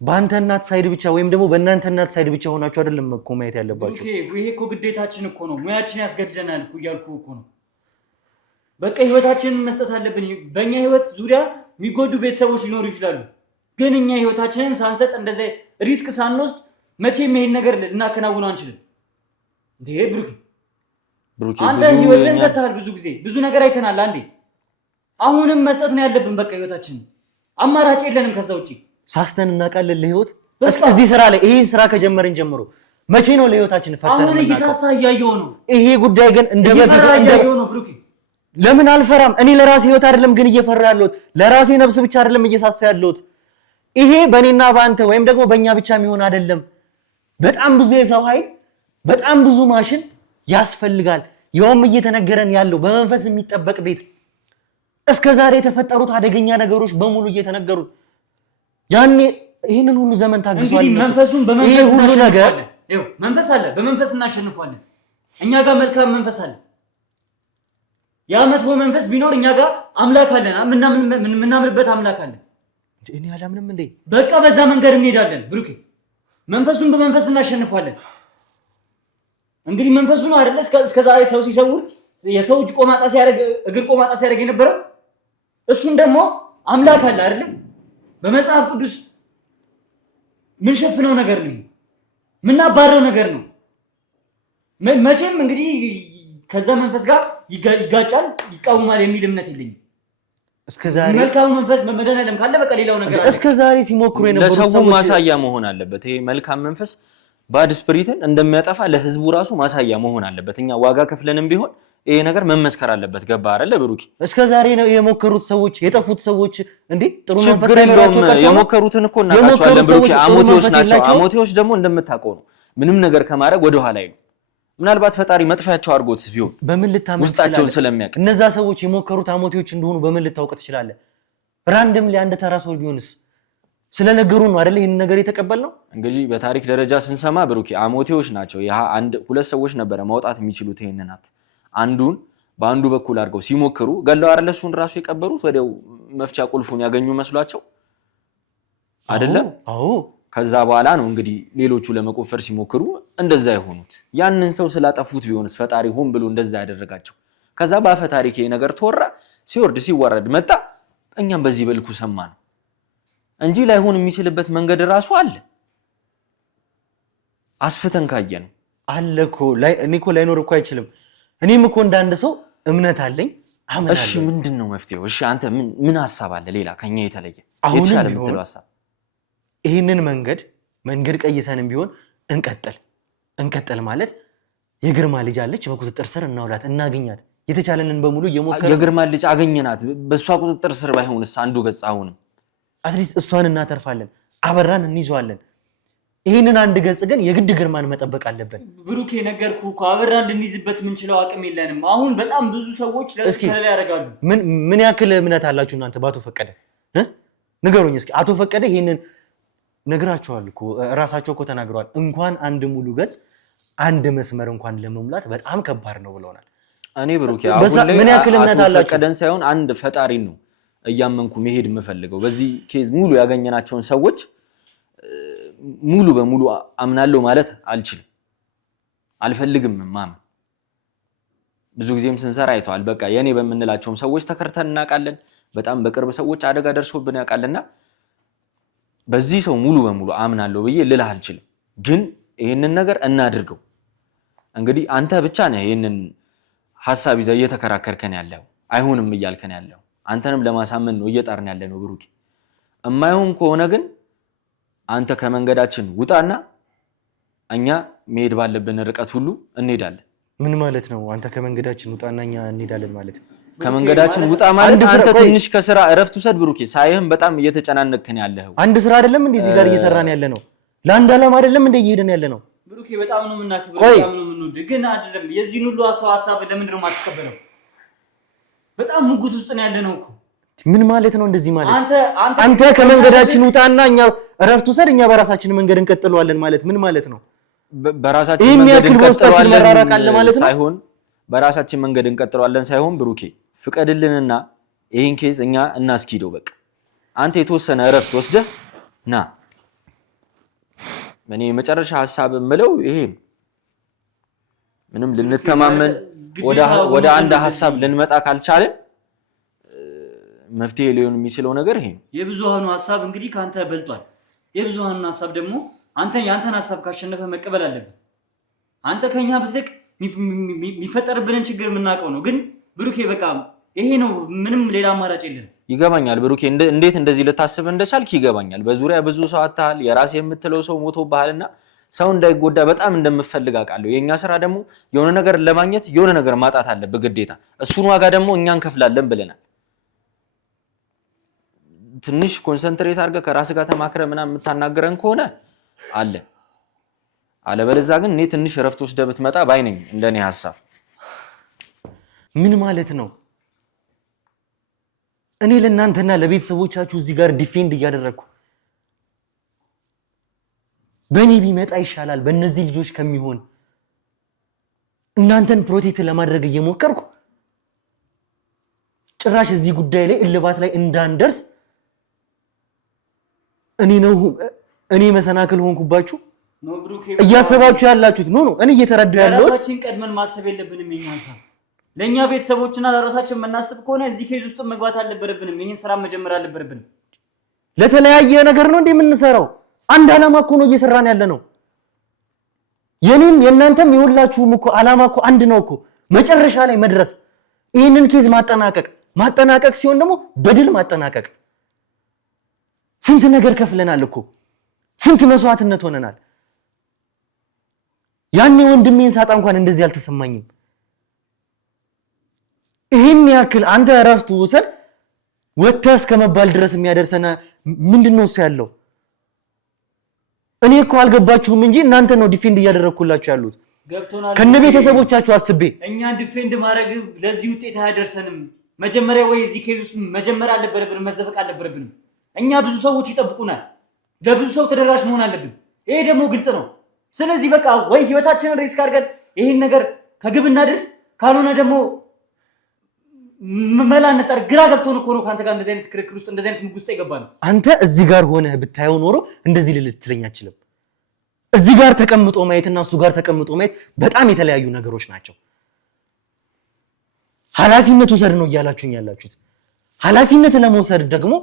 በአንተ እናት ሳይድ ብቻ ወይም ደግሞ በእናንተ እናት ሳይድ ብቻ ሆናችሁ አይደለም እኮ ማየት ያለባችሁ። ይሄ እኮ ግዴታችን እኮ ነው፣ ሙያችን ያስገድደናል እኮ እያልኩ እኮ ነው። በቃ ህይወታችንን መስጠት አለብን። በእኛ ህይወት ዙሪያ የሚጎዱ ቤተሰቦች ሊኖሩ ይችላሉ። ግን እኛ ህይወታችንን ሳንሰጥ እንደዚህ ሪስክ ሳንወስድ መቼም ይሄን ነገር ልናከናውነው አንችልም። እንዴ ብሩኬ አንተ ህይወትን ሰጥተሃል። ብዙ ጊዜ ብዙ ነገር አይተናል። አንዴ አሁንም መስጠት ነው ያለብን። በቃ ህይወታችንን አማራጭ የለንም ከዛ ውጪ። ሳስተን እናውቃለን ለህይወት እዚህ ስራ ላይ ይሄ ስራ ከጀመርን ጀምሮ መቼ ነው ለህይወታችን ፈተና? አሁን እየሳሳ እያየሁ ነው። ይሄ ጉዳይ ግን እንደበፊት እያየሁ ነው ብሩኬ። ለምን አልፈራም? እኔ ለራሴ ህይወት አይደለም ግን እየፈራ ያለሁት፣ ለራሴ ነፍስ ብቻ አይደለም እየሳሳ ያለሁት። ይሄ በእኔና በአንተ ወይም ደግሞ በእኛ ብቻ የሚሆን አይደለም። በጣም ብዙ የሰው ኃይል፣ በጣም ብዙ ማሽን ያስፈልጋል። ያውም እየተነገረን ያለው በመንፈስ የሚጠበቅ ቤት። እስከዛሬ የተፈጠሩት አደገኛ ነገሮች በሙሉ እየተነገሩን ያኔ ይህንን ሁሉ ዘመን ታግሷል። እንግዲህ መንፈሱን በመንፈስ ሁሉ ነገር መንፈስ አለ፣ በመንፈስ እናሸንፋለን። እኛ ጋር መልካም መንፈስ አለ። ያ መጥፎ መንፈስ ቢኖር እኛ ጋር አምላክ አለና ምናምንበት አምላክ አለ። እኔ አላምንም እንዴ? በቃ በዛ መንገድ እንሄዳለን ብሩኬ። መንፈሱን በመንፈስ እናሸንፋለን። እንግዲህ መንፈሱ ነው አይደለ እስከዛሬ ሰው ሲሰውር የሰው እጅ ቆማጣ ሲያደርግ እግር ቆማጣ ሲያደርግ የነበረው እሱን ደግሞ አምላክ አለ አይደለ? በመጽሐፍ ቅዱስ ምን ሸፍነው ነገር ነው፣ ምን አባረው ነገር ነው። መቼም እንግዲህ ከዛ መንፈስ ጋር ይጋጫል፣ ይቃወማል የሚል እምነት የለኝም። እስከዛሬ መልካም መንፈስ መመደናለም ካለ በቃ ሌላው ነገር አለ። እስከዛሬ ሲሞክሩ የነበሩት ለሰው ማሳያ መሆን አለበት። ይሄ መልካም መንፈስ ባድ ስፒሪትን እንደሚያጠፋ ለህዝቡ ራሱ ማሳያ መሆን አለበት። እኛ ዋጋ ከፍለንም ቢሆን ይሄ ነገር መመስከር አለበት። ገባ አይደለ ብሩኪ? እስከዛሬ ነው የሞከሩት ሰዎች የጠፉት ሰዎች እንዴ ጥሩ መንፈስ ሳይኖራቸው ቀርተው የሞከሩትን እኮ እናውቃቸዋለን ብሩኪ። አሞቴዎች ናቸው። አሞቴዎች ደግሞ እንደምታውቀው ነው ምንም ነገር ከማድረግ ወደ ኋላ አይሉ። ምናልባት ፈጣሪ መጥፋያቸው አድርጎት ቢሆን በምን ልታመን ውስጣቸውን ስለሚያውቅ እነዛ ሰዎች የሞከሩት አሞቴዎች እንደሆኑ በምን ልታውቅ ትችላለህ? ራንደም ላይ አንድ ተራ ሰው ቢሆንስ ስለነገሩን ነው አይደል ይሄን ነገር የተቀበልነው? እንግዲህ በታሪክ ደረጃ ስንሰማ ብሩኪ አሞቴዎች ናቸው። ያ አንድ ሁለት ሰዎች ነበረ ማውጣት የሚችሉት ይሄንን ሀብት አንዱን በአንዱ በኩል አድርገው ሲሞክሩ ገለው አይደል እሱን ራሱ የቀበሩት ወዲያው መፍቻ ቁልፉን ያገኙ መስሏቸው አይደለ? አዎ። ከዛ በኋላ ነው እንግዲህ ሌሎቹ ለመቆፈር ሲሞክሩ እንደዛ የሆኑት። ያንን ሰው ስላጠፉት ቢሆንስ ፈጣሪ ሆን ብሎ እንደዛ ያደረጋቸው? ከዛ ባፈ ታሪክ ይሄ ነገር ተወራ፣ ሲወርድ ሲወረድ መጣ። እኛም በዚህ በልኩ ሰማ ነው እንጂ ላይሆን የሚችልበት መንገድ ራሱ አለ። አስፍተን ካየን አለ እኮ እኔ እኮ ላይኖር እኮ አይችልም። እኔም እኮ እንዳንድ ሰው እምነት አለኝ አምናለሁ። እሺ ምንድነው መፍትሄው? እሺ አንተ ምን ሐሳብ አለ ሌላ ከኛ የተለየ አሁንም የተሻለ የምትለው ሐሳብ? ይሄንን መንገድ ቀይሰንም ቢሆን እንቀጥል ማለት የግርማ ልጅ አለች በቁጥጥር ስር እናውላት እናገኛት የተቻለንን በሙሉ እየሞከረ የግርማ ልጅ አገኘናት በሷ ቁጥጥር ስር ባይሆንስ አንዱ ገጽ አሁንም አትሊስት እሷን እናተርፋለን አበራን እንይዘዋለን። ይሄንን አንድ ገጽ ግን የግድ ግርማን መጠበቅ አለብን። ብሩኬ ነገርኩህ እኮ አበራን ልንይዝበት ምንችለው አቅም የለንም። አሁን በጣም ብዙ ሰዎች ለሱ ከለላ ያደርጋሉ። ምን ያክል እምነት አላችሁ እናንተ በአቶ ፈቀደ? ንገሩኝ እስኪ። አቶ ፈቀደ ይሄንን ነግራቸዋል እኮ ራሳቸው እኮ ተናግረዋል። እንኳን አንድ ሙሉ ገጽ አንድ መስመር እንኳን ለመሙላት በጣም ከባድ ነው ብለውናል። እኔ ብሩኬ አሁን ላይ ምን ያክል እምነት አላችሁ? ፈቀደን ሳይሆን አንድ ፈጣሪ ነው እያመንኩ መሄድ የምፈልገው። በዚህ ኬዝ ሙሉ ያገኘናቸውን ሰዎች ሙሉ በሙሉ አምናለሁ ማለት አልችልም፣ አልፈልግም ማመን። ብዙ ጊዜም ስንሰራ አይተዋል። በቃ የኔ በምንላቸውም ሰዎች ተከርተን እናውቃለን። በጣም በቅርብ ሰዎች አደጋ ደርሶብን ያውቃልና በዚህ ሰው ሙሉ በሙሉ አምናለሁ ብዬ ልልህ አልችልም። ግን ይሄንን ነገር እናድርገው። እንግዲህ አንተ ብቻ ነህ ይሄንን ሐሳብ ይዘህ እየተከራከርከን ያለው፣ አይሆንም እያልከን ያለው። አንተንም ለማሳመን ነው እየጣርን ያለ ነው ብሩኬ። እማይሆን ከሆነ ግን አንተ ከመንገዳችን ውጣና እኛ መሄድ ባለብን ርቀት ሁሉ እንሄዳለን። ምን ማለት ነው? አንተ ከመንገዳችን ውጣና እኛ እንሄዳለን ማለት? ከመንገዳችን ውጣ ማለት አንተ ትንሽ ከስራ እረፍት ውሰድ ብሩኬ። ሳይህም በጣም እየተጨናነቅከን ያለው አንድ ስራ አይደለም እንዴ እዚህ ጋር እየሰራን ያለ ነው? ለአንድ ዓላማ አይደለም እንዴ እየሄድን ያለ ነው? ብሩኬ በጣም ነው የምናከብረው፣ በጣም ነው የምንወድ። ግን አይደለም የዚህን ሁሉ ሐሳብ ለምንድን ነው የማትቀበለው? በጣም ሙጉት ውስጥ ነው ያለ ነው እኮ። ምን ማለት ነው እንደዚህ ማለት? አንተ ከመንገዳችን ውጣና እኛ እረፍት ውሰድ፣ እኛ በራሳችን መንገድ እንቀጥለዋለን ማለት ምን ማለት ነው? በራሳችን መንገድ እንቀጥለዋለን ማለት ነው ሳይሆን በራሳችን መንገድ እንቀጥለዋለን ሳይሆን ብሩኬ ፍቀድልንና ይሄን ኬዝ እኛ እናስኪደው። በቃ አንተ የተወሰነ እረፍት ወስደህ ና። እኔ መጨረሻ ሐሳብ የምለው ይሄ ምንም ልንተማመን ወደ አንድ ሐሳብ ልንመጣ ካልቻለን መፍትሄ ሊሆን የሚችለው ነገር ይሄ ነው። የብዙሃኑ ሐሳብ እንግዲህ ካንተ በልጧል። የብዙሃኑ ሐሳብ ደግሞ ያንተን ሐሳብ ካሸነፈ መቀበል አለብን። አንተ ከኛ ብትልቅ የሚፈጠርብንን ችግር የምናውቀው ነው። ግን ብሩኬ በቃ ይሄ ነው፣ ምንም ሌላ አማራጭ የለም። ይገባኛል ብሩኬ፣ እንዴት እንደዚህ ልታስብ እንደቻልክ ይገባኛል። በዙሪያ ብዙ ሰው አታል፣ የራስ የምትለው ሰው ሞቶብሃልና ሰው እንዳይጎዳ በጣም እንደምፈልግ አውቃለሁ። የኛ ስራ ደግሞ የሆነ ነገር ለማግኘት የሆነ ነገር ማጣት አለብህ ግዴታ። እሱን ዋጋ ደግሞ እኛ እንከፍላለን ብለናል። ትንሽ ኮንሰንትሬት አድርገህ ከራስ ጋር ተማክረህ ምናምን የምታናገረን ከሆነ አለ፣ አለበለዚያ ግን እኔ ትንሽ እረፍት ወስደህ ብትመጣ ባይ ነኝ እንደኔ ሐሳብ። ምን ማለት ነው? እኔ ለእናንተና ለቤተሰቦቻችሁ እዚህ ጋር ዲፌንድ እያደረግኩ በእኔ ቢመጣ ይሻላል በእነዚህ ልጆች ከሚሆን እናንተን ፕሮቴክት ለማድረግ እየሞከርኩ ጭራሽ እዚህ ጉዳይ ላይ እልባት ላይ እንዳንደርስ እኔ መሰናክል ሆንኩባችሁ እያሰባችሁ ያላችሁት ኖ እኔ እየተረዳሁ ያለሁት ራሳችን ቀድመን ማሰብ የለብንም። የኛ ሐሳብ ለኛ ቤተሰቦችና ለራሳችን መናስብ ከሆነ እዚህ ኬዝ ውስጥ መግባት አልነበረብንም። ይሄን ስራ መጀመር አልነበረብንም። ለተለያየ ነገር ነው እንዴ የምንሰራው? አንድ ዓላማ እኮ ነው እየሰራን ያለ ነው። የኔም የእናንተም የሁላችሁም እኮ ዓላማ እኮ አንድ ነው እኮ፣ መጨረሻ ላይ መድረስ፣ ይህንን ኬዝ ማጠናቀቅ። ማጠናቀቅ ሲሆን ደግሞ በድል ማጠናቀቅ። ስንት ነገር ከፍለናል እኮ ስንት መስዋዕትነት ሆነናል። ያኔ ወንድሜን ሳጣ እንኳን እንደዚህ አልተሰማኝም። ይሄን ያክል አንተ እረፍት ውሰድ ወተህ እስከመባል ድረስ የሚያደርሰና ምንድነው እሱ ያለው? እኔ እኮ አልገባችሁም እንጂ እናንተ ነው ዲፌንድ እያደረኩላችሁ ያሉት ከነ ቤተሰቦቻችሁ አስቤ። እኛ ዲፌንድ ማድረግ ለዚህ ውጤት አያደርሰንም። መጀመሪያ ወይ እዚህ ኬዝ ውስጥ መጀመሪያ አልነበረብንም፣ መዘፈቅ አልነበረብንም። እኛ ብዙ ሰዎች ይጠብቁናል፣ ለብዙ ሰው ተደራሽ መሆን አለብን። ይሄ ደግሞ ግልጽ ነው። ስለዚህ በቃ ወይ ህይወታችንን ሪስክ አድርገን ይሄን ነገር ከግብ እናድርስ፣ ካልሆነ ደግሞ መላ እንጠር። ግራ ገብቶን እኮ ነው ከአንተ ጋር እንደዚህ አይነት ክርክር ውስጥ እንደዚህ አይነት ሙግ ውስጥ የገባነው። አንተ እዚህ ጋር ሆነህ ብታየው ኖሮ እንደዚህ ልትለኝ አትችልም። እዚህ ጋር ተቀምጦ ማየትና እሱ ጋር ተቀምጦ ማየት በጣም የተለያዩ ነገሮች ናቸው። ኃላፊነት ወሰድ ነው እያላችሁኝ ያላችሁት። ኃላፊነት ለመውሰድ ደግሞ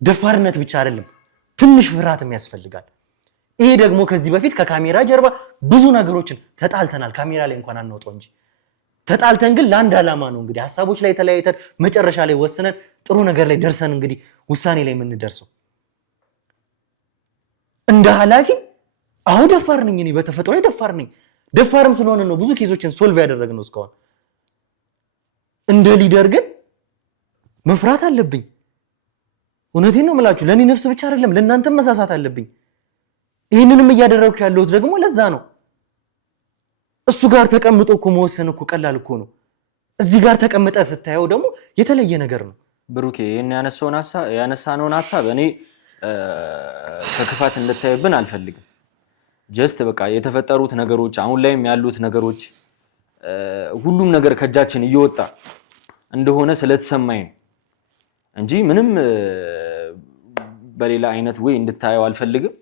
ደፋርነት ብቻ አይደለም፣ ትንሽ ፍርሃትም ያስፈልጋል። ይሄ ደግሞ ከዚህ በፊት ከካሜራ ጀርባ ብዙ ነገሮችን ተጣልተናል። ካሜራ ላይ እንኳን አናውጣው እንጂ ተጣልተን ግን ለአንድ ዓላማ ነው እንግዲህ ሐሳቦች ላይ ተለያይተን መጨረሻ ላይ ወስነን ጥሩ ነገር ላይ ደርሰን እንግዲህ ውሳኔ ላይ የምንደርሰው። እንደ ኃላፊ አዎ ደፋር ነኝ፣ እኔ በተፈጥሮ ደፋር ነኝ። ደፋርም ስለሆነ ነው ብዙ ኬዞችን ሶልቭ ያደረግነው እስካሁን። እንደ ሊደር ግን መፍራት አለብኝ። እውነቴን ነው የምላችሁ፣ ለኔ ነፍስ ብቻ አይደለም ለእናንተም መሳሳት አለብኝ። ይህንንም እያደረግኩ ያለሁት ደግሞ ለዛ ነው። እሱ ጋር ተቀምጦ እኮ መወሰን እኮ ቀላል እኮ ነው። እዚህ ጋር ተቀምጠ ስታየው ደግሞ የተለየ ነገር ነው። ብሩኬ ይሄን ያነሳነውን ሐሳብ እኔ ከክፋት እንድታይብን አልፈልግም። ጀስት በቃ የተፈጠሩት ነገሮች አሁን ላይም ያሉት ነገሮች ሁሉም ነገር ከእጃችን እየወጣ እንደሆነ ስለተሰማኝ ነው እንጂ ምንም በሌላ አይነት ወይ እንድታየው አልፈልግም።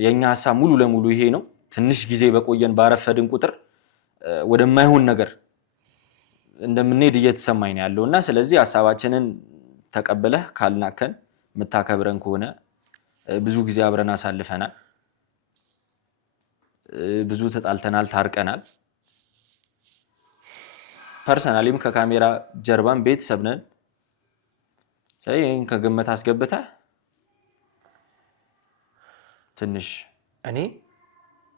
የኛ ሐሳብ ሙሉ ለሙሉ ይሄ ነው። ትንሽ ጊዜ በቆየን ባረፈድን ቁጥር ወደማይሆን ነገር እንደምንሄድ እየተሰማኝ ነው ያለውና ስለዚህ ሐሳባችንን ተቀበለህ ካልናከን የምታከብረን ከሆነ ብዙ ጊዜ አብረን አሳልፈናል። ብዙ ተጣልተናል፣ ታርቀናል። ፐርሰናሊም ከካሜራ ጀርባን ቤተሰብ ነን። ይህን ከግምት አስገብተህ ትንሽ እኔ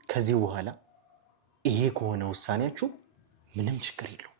ከዚህ በኋላ ይሄ ከሆነ ውሳኔያችሁ ምንም ችግር የለውም።